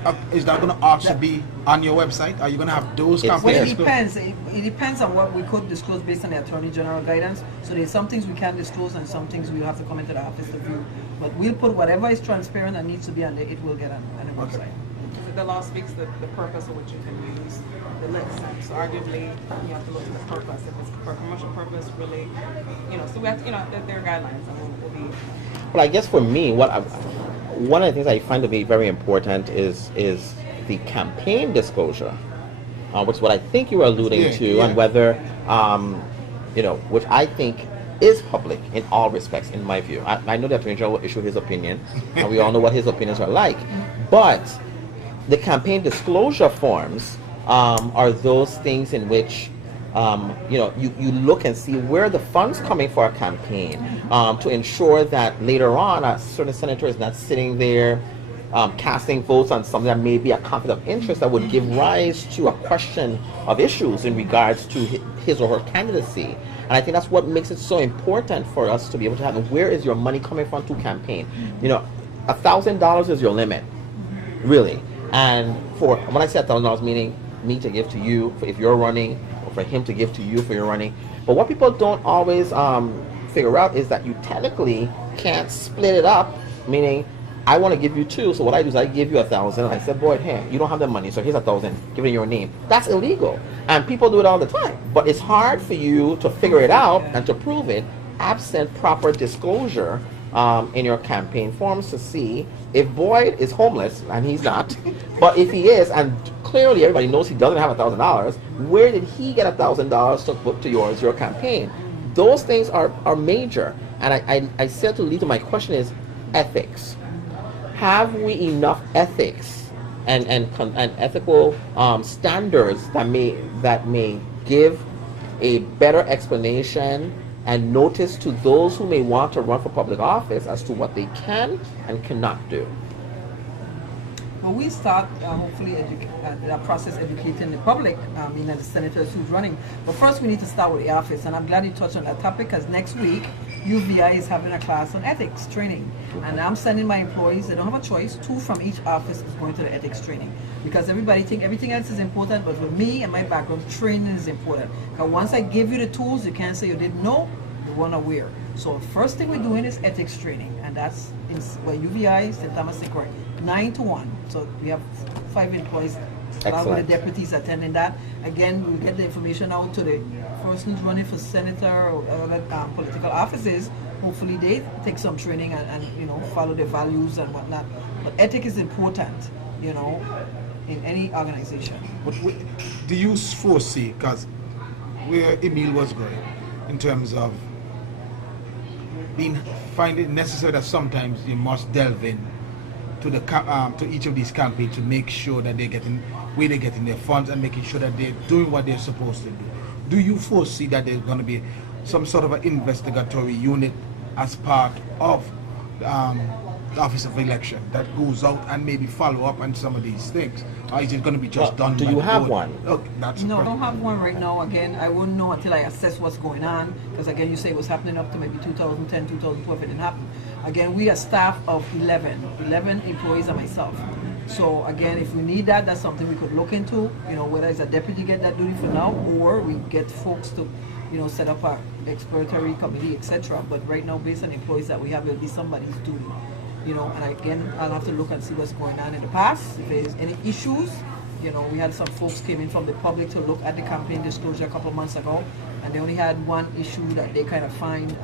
going to also be on your website? Are you going to have those It's campaign Well, it disclosures? depends. It depends on what we could disclose based on the Attorney General guidance. So there's some things we can disclose and some things we'll have to come into the office to view. But we'll put whatever is transparent and needs to be on there, it will get on the website. The law speaks the purpose of which you can use the list. So arguably, you have to look at the purpose. If it's for a commercial purpose, really, so we have to, there are guidelines, and we'll be. Well, I guess for me, one of the things I find to be very important is the campaign disclosure, which is what I think you were alluding to, yeah. and whether, which I think is public in all respects, in my view. I know the Attorney General will issue his opinion, and we all know what his opinions are like, but the campaign disclosure forms are those things in which you look and see where the funds coming for a campaign, to ensure that later on a certain senator is not sitting there casting votes on something that may be a conflict of interest that would give rise to a question of issues in regards to his or her candidacy. And I think that's what makes it so important for us to be able to have, where is your money coming from to campaign? $1,000 is your limit, really. And when I say $1,000, meaning me to give to you if you're running, or for him to give to you for your running. But what people don't always figure out is that you technically can't split it up, meaning I want to give you two, so what I do is I give you $1,000, and I said, Boyd, hey, you don't have the money, so here's $1,000, give it in your name. That's illegal, and people do it all the time. But it's hard for you to figure it out and to prove it absent proper disclosure in your campaign forms to see if Boyd is homeless, and he's not, but if he is, and clearly everybody knows he doesn't have $1,000, where did he get $1,000 to put to your campaign? Those things are major. And I said to lead to my question is ethics. Have we enough ethics and ethical standards that may give a better explanation and notice to those who may want to run for public office as to what they can and cannot do? Well, we start hopefully that process educating the public, the senators who's running. But first we need to start with the office, and I'm glad you touched on that topic because next week UVI is having a class on ethics training, and I'm sending my employees, they don't have a choice, 2 from each office is going to the ethics training because everybody think everything else is important, but with me and my background, training is important. Because once I give you the tools, you can't say you didn't know, you weren't aware. So first thing we're doing is ethics training, and that's in UVI, St. Thomas Sequoia, 9 to 1. So we have 5 employees along with the deputies attending that. Again, we'll get the information out to the persons running for senator or other political offices. Hopefully they take some training and follow the values and whatnot. But ethics is important, in any organization. But do you foresee, because where Emil was going, in terms of finding it necessary that sometimes you must delve in to the to each of these campaigns to make sure that they're getting their funds and making sure that they're doing what they're supposed to do. Do you foresee that there's going to be some sort of an investigatory unit as part of the Office of Election that goes out and maybe follow up on some of these things? Or is it going to be just done do by you the have board? one? Look, that's No, I don't have one right now. Again, I won't know until I assess what's going on. Because again, you say it was happening up to maybe 2010, 2012, it didn't happen. Again, we are staff of 11 employees and myself. So again, if we need that, that's something we could look into, whether it's a deputy get that duty for now, or we get folks to, set up a exploratory committee, etc. But right now, based on employees that we have, it'll be somebody's duty. And again, I'll have to look and see what's going on in the past. If there's any issues, we had some folks came in from the public to look at the campaign disclosure a couple of months ago, and they only had one issue that they kind of find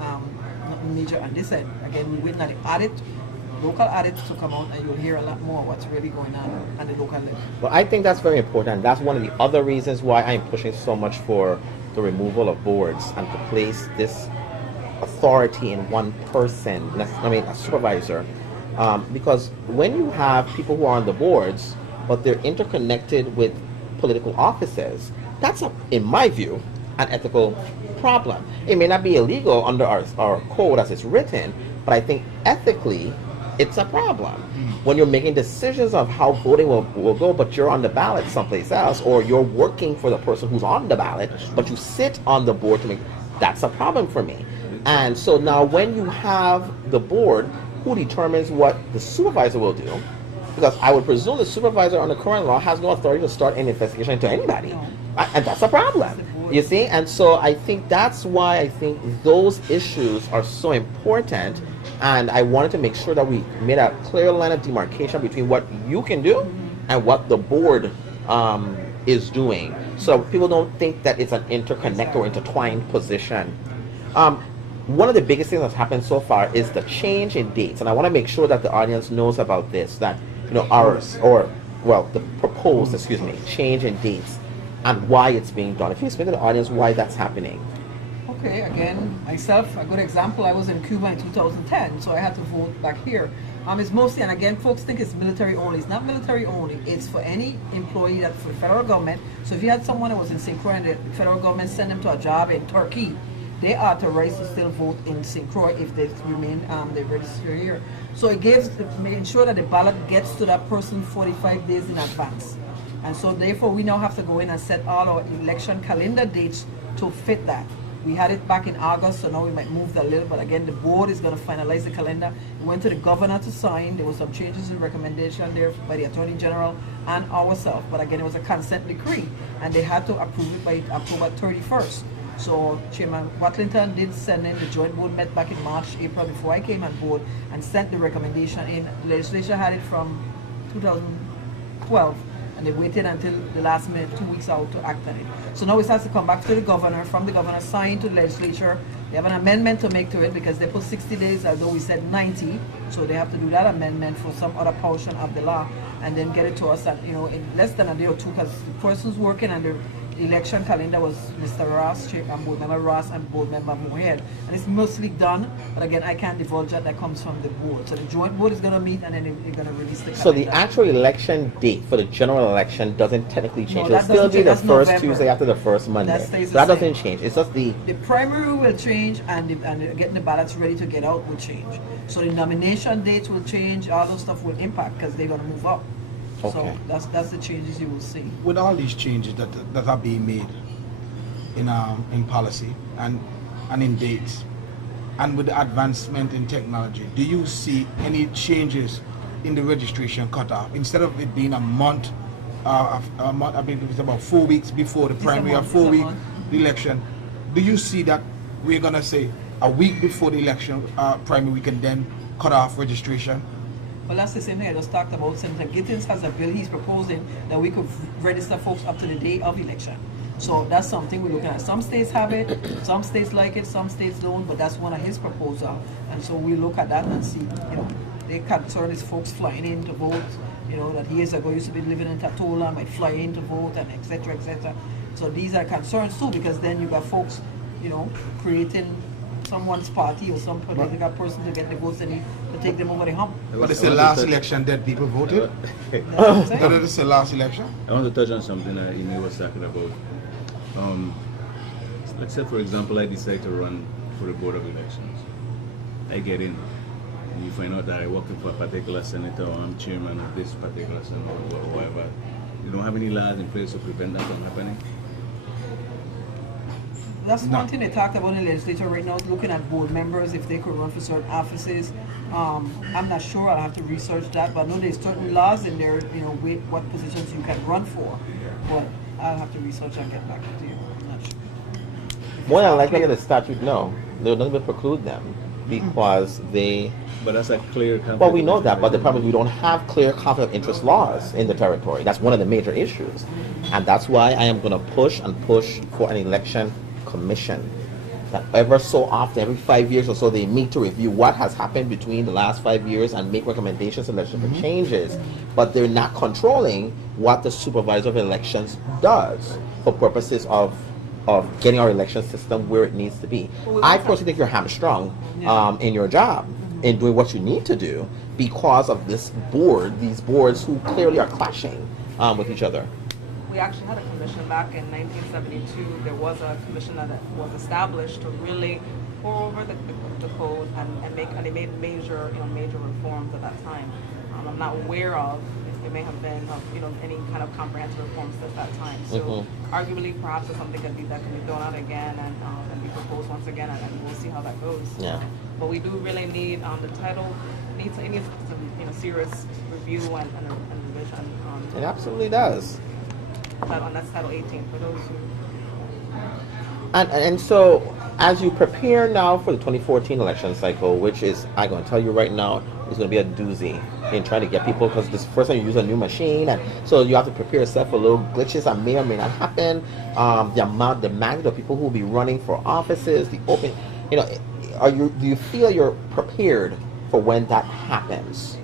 nothing major on this end. Again, we're waiting on the audit, local audits to come out, and you'll hear a lot more what's really going on the local level. Well, I think that's very important. That's one of the other reasons why I'm pushing so much for the removal of boards and to place this authority in one person, a supervisor. Because when you have people who are on the boards, but they're interconnected with political offices, that's, in my view, an ethical problem. It may not be illegal under our code as it's written, but I think ethically, it's a problem. When you're making decisions of how voting will go, but you're on the ballot someplace else, or you're working for the person who's on the ballot, but you sit on the board to make, that's a problem for me. And so now when you have the board, who determines what the supervisor will do? Because I would presume the supervisor under current law has no authority to start an investigation into anybody. And that's a problem, you see? And so I think that's why I think those issues are so important. And I wanted to make sure that we made a clear line of demarcation between what you can do and what the board is doing. So people don't think that it's an interconnected or intertwined position. One of the biggest things that's happened so far is the change in dates, and I want to make sure that the audience knows about this, that the proposed, change in dates and why it's being done. If you explain to the audience why that's happening. Okay, again, myself, a good example, I was in Cuba in 2010, so I had to vote back here. It's mostly, and again, folks think it's military only. It's not military only. It's for any employee that's for the federal government. So if you had someone that was in St. Croix and the federal government sent them to a job in Turkey, they are authorized to still vote in St. Croix if they remain, they register here. So it gives, making sure that the ballot gets to that person 45 days in advance. And so therefore we now have to go in and set all our election calendar dates to fit that. We had it back in August, so now we might move that a little, but again, the board is going to finalize the calendar. We went to the governor to sign. There were some changes in recommendation there by the Attorney General and ourselves, but again, it was a consent decree, and they had to approve it by October 31st. So Chairman Watlington did send in, the joint board met back in March, April, before I came on board, and sent the recommendation in. The legislature had it from 2012, and they waited until the last minute, 2 weeks out, to act on it. So now it has to come back to the governor, from the governor, signed to the legislature. They have an amendment to make to it because they put 60 days, although we said 90, so they have to do that amendment for some other portion of the law, and then get it to us at, in less than a day or two, because the person's working and election calendar was Mr. Ross, Board Member Ross, and Board Member Mohead. And it's mostly done, but again, I can't divulge that comes from the board. So the joint board is going to meet, and then they're going to release the calendar. So the actual election date for the general election doesn't technically change. No, It'll still be the that's first November. Tuesday after the first Monday. That stays So the that same. doesn't change. It's just the The primary will change, and getting the ballots ready to get out will change. So the nomination dates will change. All those stuff will impact because they're going to move up. Okay. So that's the changes you will see. With all these changes that are being made in policy and in dates, and with the advancement in technology, do you see any changes in the registration cutoff? Instead of it being a month, I think it was about 4 weeks before the primary or 4 week election, do you see that we're gonna say a week before the election primary we can then cut off registration? Well, that's the same thing I just talked about. Senator Gittins has a bill he's proposing that we could register folks up to the day of election. So that's something we're looking at. Some states have it, some states like it, some states don't, but that's one of his proposals. And so we look at that and see, the concern is folks flying in to vote, that years ago used to be living in Tatola, might fly in to vote, and et cetera, et cetera. So these are concerns too, because then you got folks, creating someone's party or some political person to get the votes and to take them over the hump. But it's the last election that people voted. That's what I'm saying. That is the last election. I want to touch on something that Amy was talking about. Let's say, for example, I decide to run for the Board of Elections. I get in, and you find out that I'm working for a particular senator, or I'm chairman of this particular senator, or whatever. You don't have any laws in place to prevent that from happening? That's one thing they talked about in the legislature right now, looking at board members, if they could run for certain offices. I'm not sure, I'll have to research that, but I know there's certain laws in there, with what positions you can run for. But I'll have to research and get back to you. I'm not sure. more than likely the statute, no. They'll never preclude them because they. But that's a clear conflict. Well, we know that, but the problem is we don't have clear conflict of interest laws in the territory. That's one of the major issues. And that's why I am going to push for an election commission. That ever so often, every 5 years or so, they meet to review what has happened between the last 5 years and make recommendations and legislative changes. But they're not controlling what the supervisor of elections does for purposes of getting our election system where it needs to be. I personally think you're hamstrung in your job, in doing what you need to do because of this board, these boards who clearly are clashing with each other. We actually had a commission back in 1972. There was a commission that was established to really pour over the code and they made major reforms at that time. I'm not aware of if there may have been any kind of comprehensive reforms at that time. So arguably, perhaps it's something that can be thrown out again and be proposed once again, and we'll see how that goes. Yeah. But we do really need the title needs some serious review and revision. It absolutely does. That's Title 18 for those who. And so, as you prepare now for the 2014 election cycle, which is, I'm going to tell you right now, is going to be a doozy in trying to get people, because this is the first time you use a new machine, and so you have to prepare yourself for little glitches that may or may not happen. The magnitude of people who will be running for offices, the open, do you feel you're prepared for when that happens?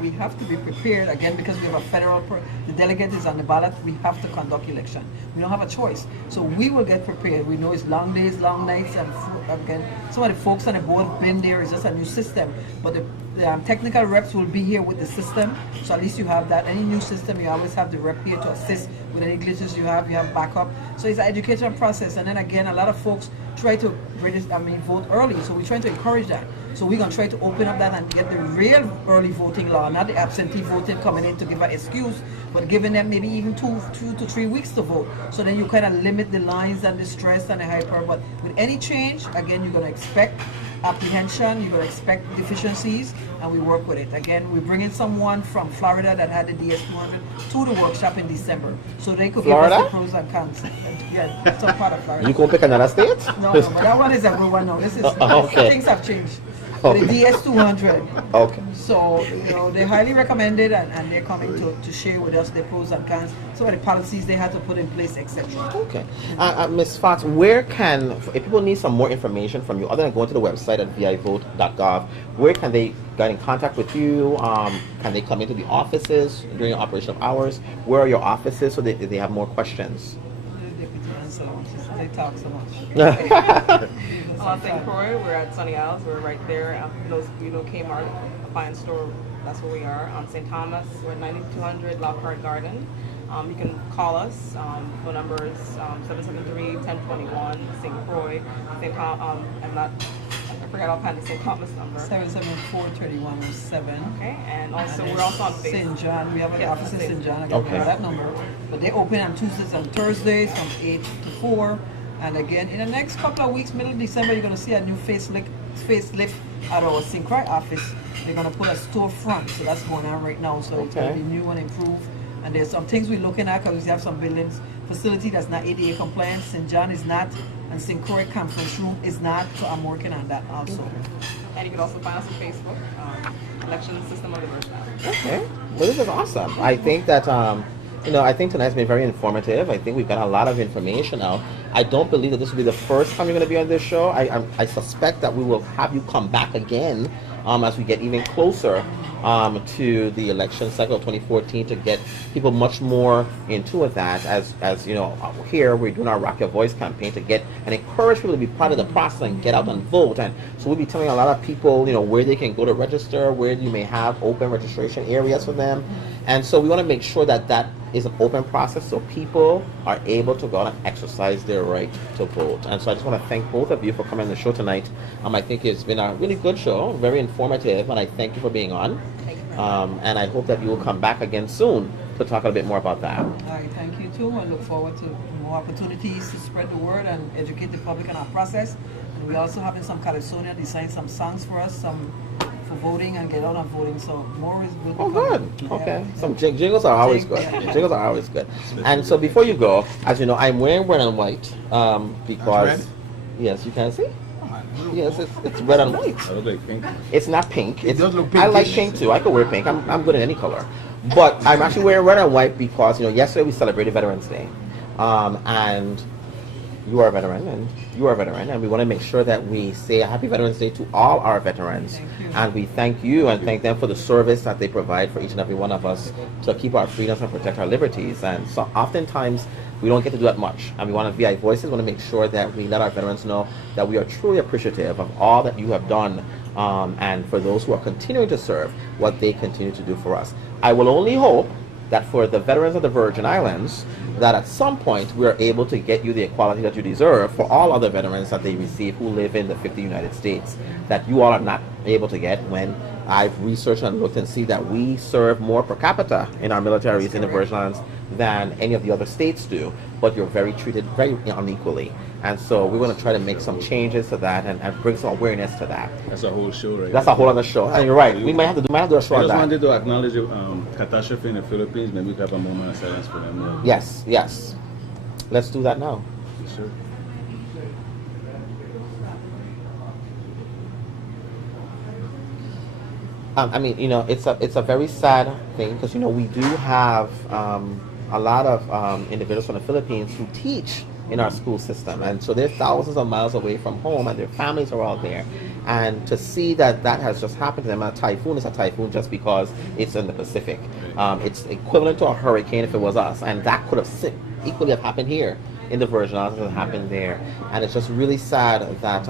We have to be prepared, again, because we have a the delegate is on the ballot, we have to conduct election. We don't have a choice. So we will get prepared. We know it's long days, long nights, and again, some of the folks on the board have been there. It's just a new system. But the technical reps will be here with the system, so at least you have that. Any new system, you always have the rep here to assist with any glitches you have backup. So it's an educational process. And then again, a lot of folks try to vote early, so we're trying to encourage that. So we're going to try to open up that and get the real early voting law, not the absentee voting coming in to give an excuse, but giving them maybe even 2 to 3 weeks to vote. So then you kind of limit the lines and the stress and the hyper. But with any change, again, you're going to expect apprehension, you're going to expect deficiencies, and we work with it. Again, we bring in someone from Florida that had the DS200 to the workshop in December, so they could Florida? give us the pros and cons. Yeah, some part of Florida. You going to pick another state? No, but that one is a good one now. This is Okay. things have changed. Okay. The DS200. Okay. So, they highly recommended and they're coming to share with us their pros and cons, some of the policies they had to put in place, etc. Okay. Ms. Fox, if people need some more information from you, other than going to the website at vivote.gov, where can they get in contact with you? Can they come into the offices during operational hours? Where are your offices so they have more questions? so they talk so much. On St. Croix, we're at Sunny Isles. We're right there. You know Kmart appliance store. That's where we are. On St. Thomas, we're at 9200 Lockhart Garden. You can call us. Phone number is 773-1021 St. Croix. I forgot offhand the St. Thomas number. 774-3107. Okay, and also we're also on Facebook. St. John, we have an Yes, office in St. John. I can Okay. remember that number. But they open on Tuesdays and Thursdays from 8 to 4. And again, in the next couple of weeks, middle of December, you're going to see a new facelift at our St. Croix office. They're going to put a storefront, so that's going on right now. So it's going to Okay. be new and improved. And there's some things we're looking at because we have some buildings, facility that's not ADA compliant. St. John is not, and St. Croix conference room is not. So I'm working on that also. And you can also find us on Facebook, Election System of the Virgin Islands. Okay. Well, this is awesome. I think that, I think tonight's been very informative. I think we've got a lot of information out. I don't believe that this will be the first time you're going to be on this show. I suspect that we will have you come back again as we get even closer to the election cycle of 2014 to get people much more into that. As you know, here we're doing our Rock Your Voice campaign to get and encourage people to be part of the process and get out and vote. And so we'll be telling a lot of people, where they can go to register, where you may have open registration areas for them. And so we want to make sure that that is an open process so people are able to go out and exercise their right to vote. And so I just want to thank both of you for coming on the show tonight. I think it's been a really good show, very informative, and I thank you for being on. Thank you. And I hope that you will come back again soon to talk a bit more about that. All right, thank you too. I look forward to more opportunities to spread the word and educate the public on our process. And we also having some California design some songs for us, some for voting and get out and voting. So more is good. Oh, good. Okay. Yeah. Some jingles are always good. Yeah. Jingles are always good. And so before you go, as you know, I'm wearing red and white because red? yes, you can see. Come on. Yes, it's red and white. I look like pink. It's not pink. It's, does look I like pinkish. pink too. I could wear pink. I'm good in any color. But I'm actually wearing red and white because yesterday we celebrated Veterans Day, and you are a veteran and you are a veteran, and we want to make sure that we say a happy Veterans Day to all our veterans. Thank you. And we thank you and thank them for the service that they provide for each and every one of us to keep our freedoms and protect our liberties. And so oftentimes we don't get to do that much, and we want to ViVoices want to make sure that we let our veterans know that we are truly appreciative of all that you have done, and for those who are continuing to serve, what they continue to do for us. I will only hope that for the veterans of the Virgin Islands, that at some point we are able to get you the equality that you deserve for all other veterans that they receive who live in the 50 United States, that you all are not able to get when I've researched and looked and see that we serve more per capita in our militaries in the Virgin Islands than any of the other states do, but you're treated very unequally. And so we want to try to make some changes to that and bring some awareness to that. That's a whole show, right? That's a whole other show. And you're right, we might have to do a show I on just that. wanted to acknowledge the catastrophe in the Philippines. Maybe we could have a moment of silence for them. Yes, yes. Let's do that now. Yes, sir. It's a very sad thing because we do have a lot of individuals from the Philippines who teach in our school system, and so they're thousands of miles away from home, and their families are all there. And to see that has just happened to them, a typhoon is a typhoon just because it's in the Pacific. It's equivalent to a hurricane if it was us, and that could have equally have happened here in the Virgin Islands as it happened there. And it's just really sad that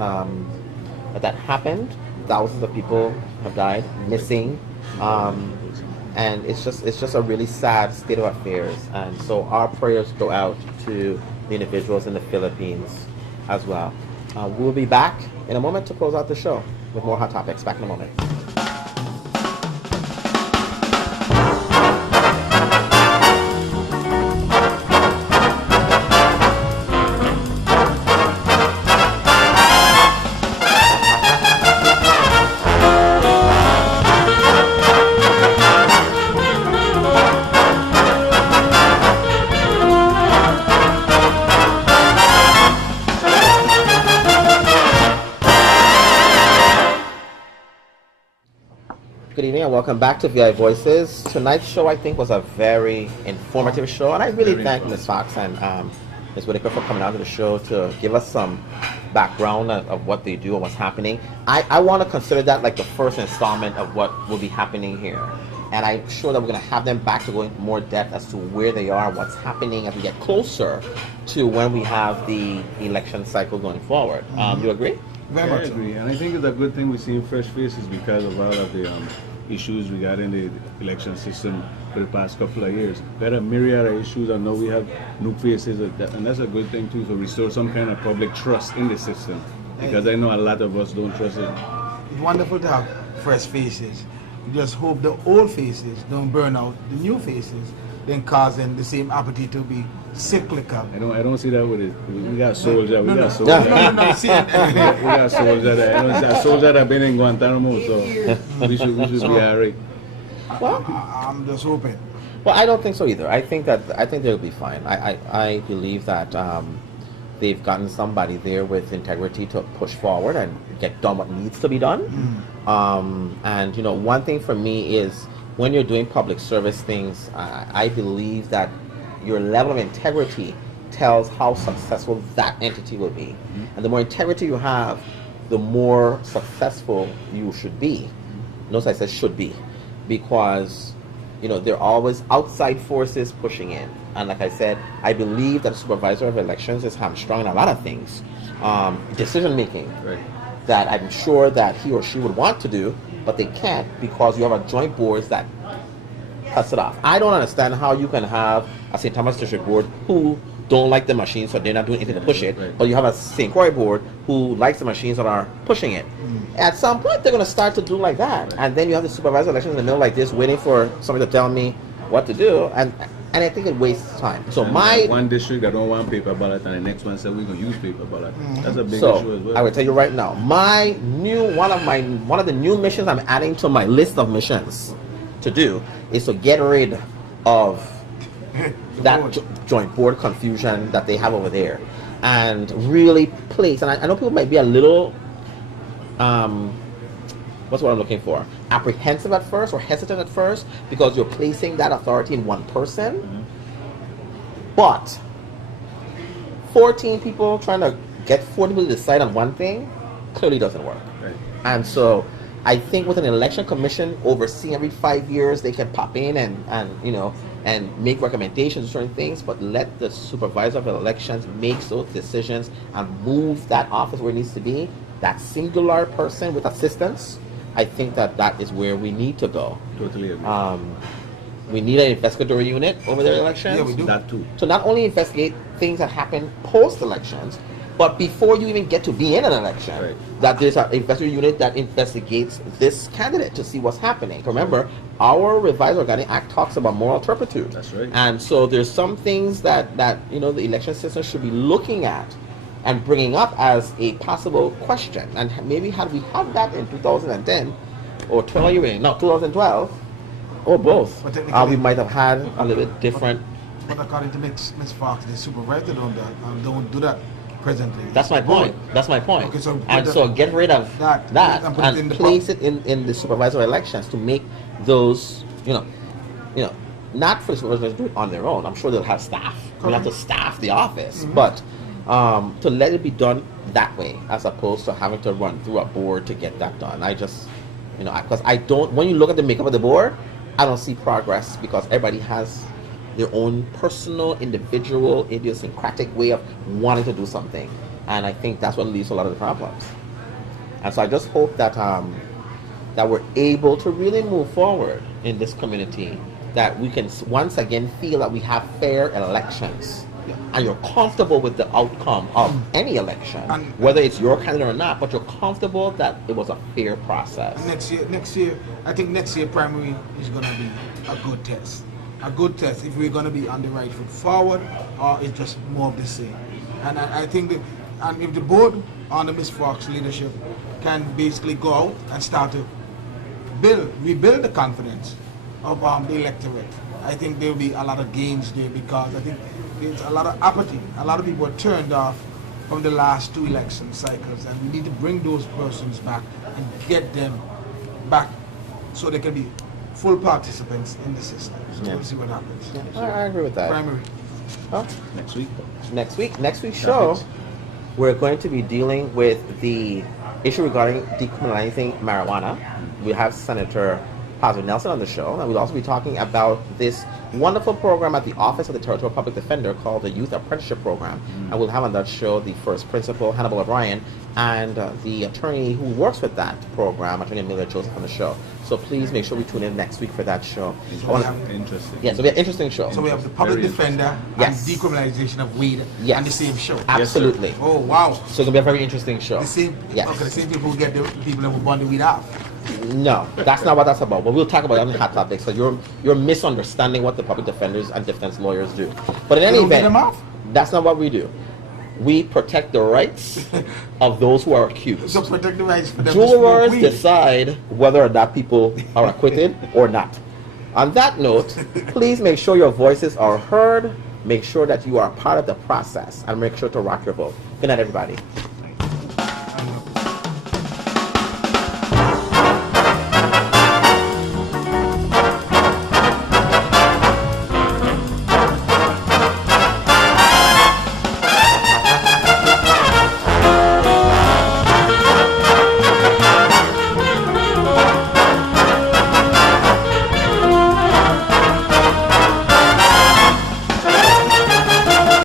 that happened. Thousands of people have died, missing, and it's just a really sad state of affairs. And so our prayers go out to the individuals in the Philippines as well. We'll be back in a moment to close out the show with more hot topics. Back in a moment. Good evening and welcome back to ViVoices. Tonight's show, I think, was a very informative show, and I really thank Ms. Fox and Ms. Whitaker for coming out to the show to give us some background of what they do and what's happening. I want to consider that like the first installment of what will be happening here. And I'm sure that we're going to have them back to go into more depth as to where they are, what's happening as we get closer to when we have the election cycle going forward. You agree? Very I much so. agree, and I think it's a good thing we're seeing fresh faces because of all of the issues regarding the election system for the past couple of years. We had a myriad of issues, and now we have new faces, and that's a good thing too, to restore some kind of public trust in the system. Because I know a lot of us don't trust it. It's wonderful to have fresh faces. We just hope the old faces don't burn out the new faces, then causing the same apathy to be cyclical. I don't see that with it. We got soldiers. We got No, soldiers. see, We got soldiers. Soldiers that have been in Guantanamo, so we should be alright. Well, I'm just hoping. well, I don't think so either. I think they'll be fine. I believe that they've gotten somebody there with integrity to push forward and get done what needs to be done. And one thing for me is when you're doing public service things, I believe that your level of integrity tells how successful that entity will be. And the more integrity you have, the more successful you should be. Notice I said should be, because there are always outside forces pushing in. And like I said, I believe that the supervisor of elections is hamstrung in a lot of things. Decision making, Right. that I'm sure that he or she would want to do, but they can't because you have a joint boards that cuts it off. I don't understand how you can have a St. Thomas District Board who don't like the machines, so they're not doing anything to push it, Right. but you have a St. Croix Board who likes the machines that are pushing it. At some point, they're going to start to do like that, and then you have the supervisor elections in the middle like this, waiting for somebody to tell me what to do, and I think it wastes time. So One district that don't want paper ballot, and the next one said we're gonna use paper ballot. That's a big issue as So well. I will tell you right now, one of the new missions I'm adding to my list of missions to do is to get rid of that board. joint board confusion that they have over there, and really place. And I know people might be a little, what's what I'm looking for? Apprehensive at first or hesitant at first because you're placing that authority in one person, but 14 people trying to get 40 people to decide on one thing clearly doesn't work. Right. And so I think with an election commission overseeing every 5 years, they can pop in and make recommendations on certain things, but let the supervisor of elections make those decisions and move that office where it needs to be. That singular person with assistance, I think that is where we need to go. Totally agree. We need an investigatory unit over the elections. Yeah, we do. That too. To not only investigate things that happen post-elections, but before you even get to be in an election, Right. that there's an investigatory unit that investigates this candidate to see what's happening. Remember, our Revised Organic Act talks about moral turpitude. That's right. And so there's some things that the election system should be looking at and bringing up as a possible question. And maybe had we had that in 2010 or 2012, or both, But technically- we might have had a little bit different. But according to Ms. Fox, the supervisor don't do that presently. That's my point. That's my point. Okay, so and put so the- get rid of that that and put it in and the place it in the supervisory elections to make those, not for the supervisors to do it on their own. I'm sure they'll have staff. We'll have to staff the office, but to let it be done that way as opposed to having to run through a board to get that done. I just, because I don't. When you look at the makeup of the board, I don't see progress because everybody has their own personal, individual, idiosyncratic way of wanting to do something, and I think that's what leads to a lot of the problems. And so I just hope that that we're able to really move forward in this community, that we can once again feel that we have fair elections, and you're comfortable with the outcome of any election, And- whether it's your candidate or not, but you're comfortable that it was a fair process. Next year, I think next year primary is going to be a good test. A good test if we're going to be on the right foot forward, or it's just more of the same. And I think that, and if the board under Ms. Fox's leadership can basically go out and start to rebuild the confidence of the electorate, I think there will be a lot of gains there, because I think there's a lot of apathy. A lot of people are turned off from the last 2 election cycles, and we need to bring those persons back and get them back so they can be full participants in the system. So Yeah. we'll see what happens. I agree with that. Primary. Well, Next week. next week's show, we're going to be dealing with the issue regarding decriminalizing marijuana. We have Senator Pastor Nelson on the show, and we'll also be talking about this wonderful program at the Office of the Territorial Public Defender called the Youth Apprenticeship Program. And we'll have on that show the first principal, Hannibal O'Brien, and the attorney who works with that program, Attorney Amelia Joseph, on the show. So please make sure we tune in next week for that show. Interesting. Yeah, so we have an interesting show. So we have the public Very defender Yes. and decriminalization of weed Yes. on the same show. Absolutely. Oh wow. So it's going to be a very interesting show. The same. Yes. Okay, the same people who get the people that will burn the weed off. No, that's not what that's about. But we'll talk about it on the hot topics. So you're misunderstanding what the public defenders and defense lawyers do. But in any don't get event, them off? that's not what we do. We protect the rights of those who are accused. So protect the rights for them to smoke Jurors weed. decide whether or not people are acquitted or not. On that note, please make sure your voices are heard. Make sure that you are part of the process, and make sure to rock your vote. Good night, everybody.